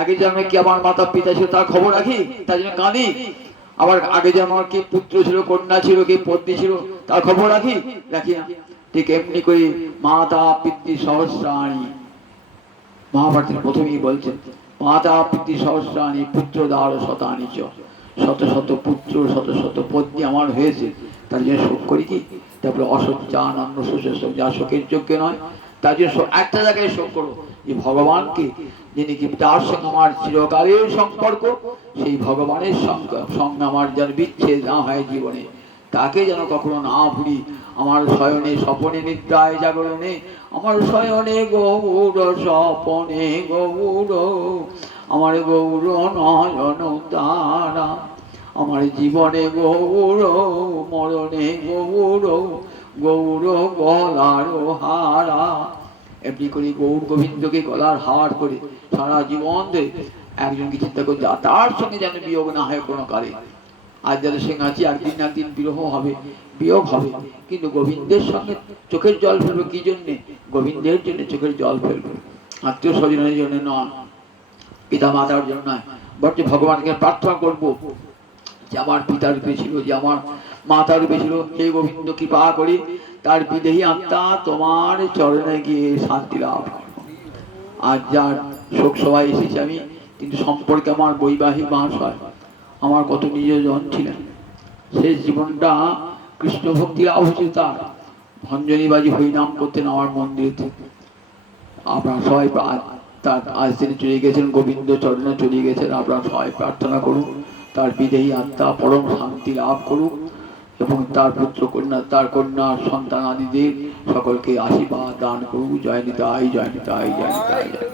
আগের জন্মে কি আমার মাতা পিতা ছিল তার খবর রাখি, তার জন্য কাঁদি। আবার আগে যে আমার কে পুত্র ছিল, কন্যা ছিল, কে পত্নী ছিল, তার খবর রাখি, রাখি না। ঠিক এমনি করে মাতা পিতৃ সহস্রাণি, মহাভারতের প্রথমেই বলছেন মাতা পিতৃ সহস্রাণি পুত্র দ্বার শতানি চ, শত শত পুত্র শত শত পত্নী আমার হয়েছে, তার জন্য শোক করি কি? তারপরে অসজ্জান অন্য শোক, যা শোকের যোগ্য নয় তার জন্য একটা জায়গায় শোক করো, যে ভগবানকে, যিনি কি তার সঙ্গে আমার চিরকালের সম্পর্ক, সেই ভগবানের সঙ্গে আমার যেন বিচ্ছেদ না হয় জীবনে, তাকে যেন কখনো না ভুলি। আমার শয়নে স্বপনে নিদ্রায় জাগরণে, আমার শয়নে গৌর স্বপনে গৌর, আমার গৌর নয়ন তারা, আমার জীবনে গৌর মরণে গৌর, গৌর গলার হারা। এমনি করে গৌর গোবিন্দকে গলার হার করে সারা জীবন ধরে একজনকে চিন্তা করে তার সঙ্গে যেন বিয়োগ না হয় কোনো কালে। আজ যাদের সঙ্গে আছি একদিন না একদিন বিরহ হবে, বিয়োগ হবে, কিন্তু গোবিন্দের সঙ্গে চোখের জল ফেলবো কি জন্যে? গোবিন্দের জন্য চোখের জল ফেলবো, আত্মীয় স্বজনের জন্য নয়, পিতা মাতার জন্য নয়। বরঞ্চ ভগবানকে প্রার্থনা করবো যে আমার পিতা রূপে ছিল, যে আমার মাতা রূপে ছিল, হে গোবিন্দ কৃপা করি তার বিদেহী আত্মা তোমার চরণে গিয়ে শান্তি লাভ করবো। আজ যার শোক সভায় এসেছি আমি, কিন্তু সম্পর্কে আমার বৈবাহিক মহাশয় আমার কত নিজজন ছিলেন, শেষ জীবনটা কৃষ্ণ ভক্তি লাভ হয়েছে তার। ভঞ্জনীবাজি হরিনাম করতেন আমার মন্দিরে। আপনারা সবাই তার আজ তিনি চলে গেছেন, গোবিন্দ চরণে চলে গেছেন। আপনারা সবাই প্রার্থনা করুন তার বিদেহী আত্মা পরম শান্তি লাভ করুক, এবং তার পুত্র কন্যা, তার কন্যা সন্তান আদিদের সকলকে আশীর্বাদ দান করুক। জয় নিতাই, জয় নিতাই, জয় নিতাই, জয়।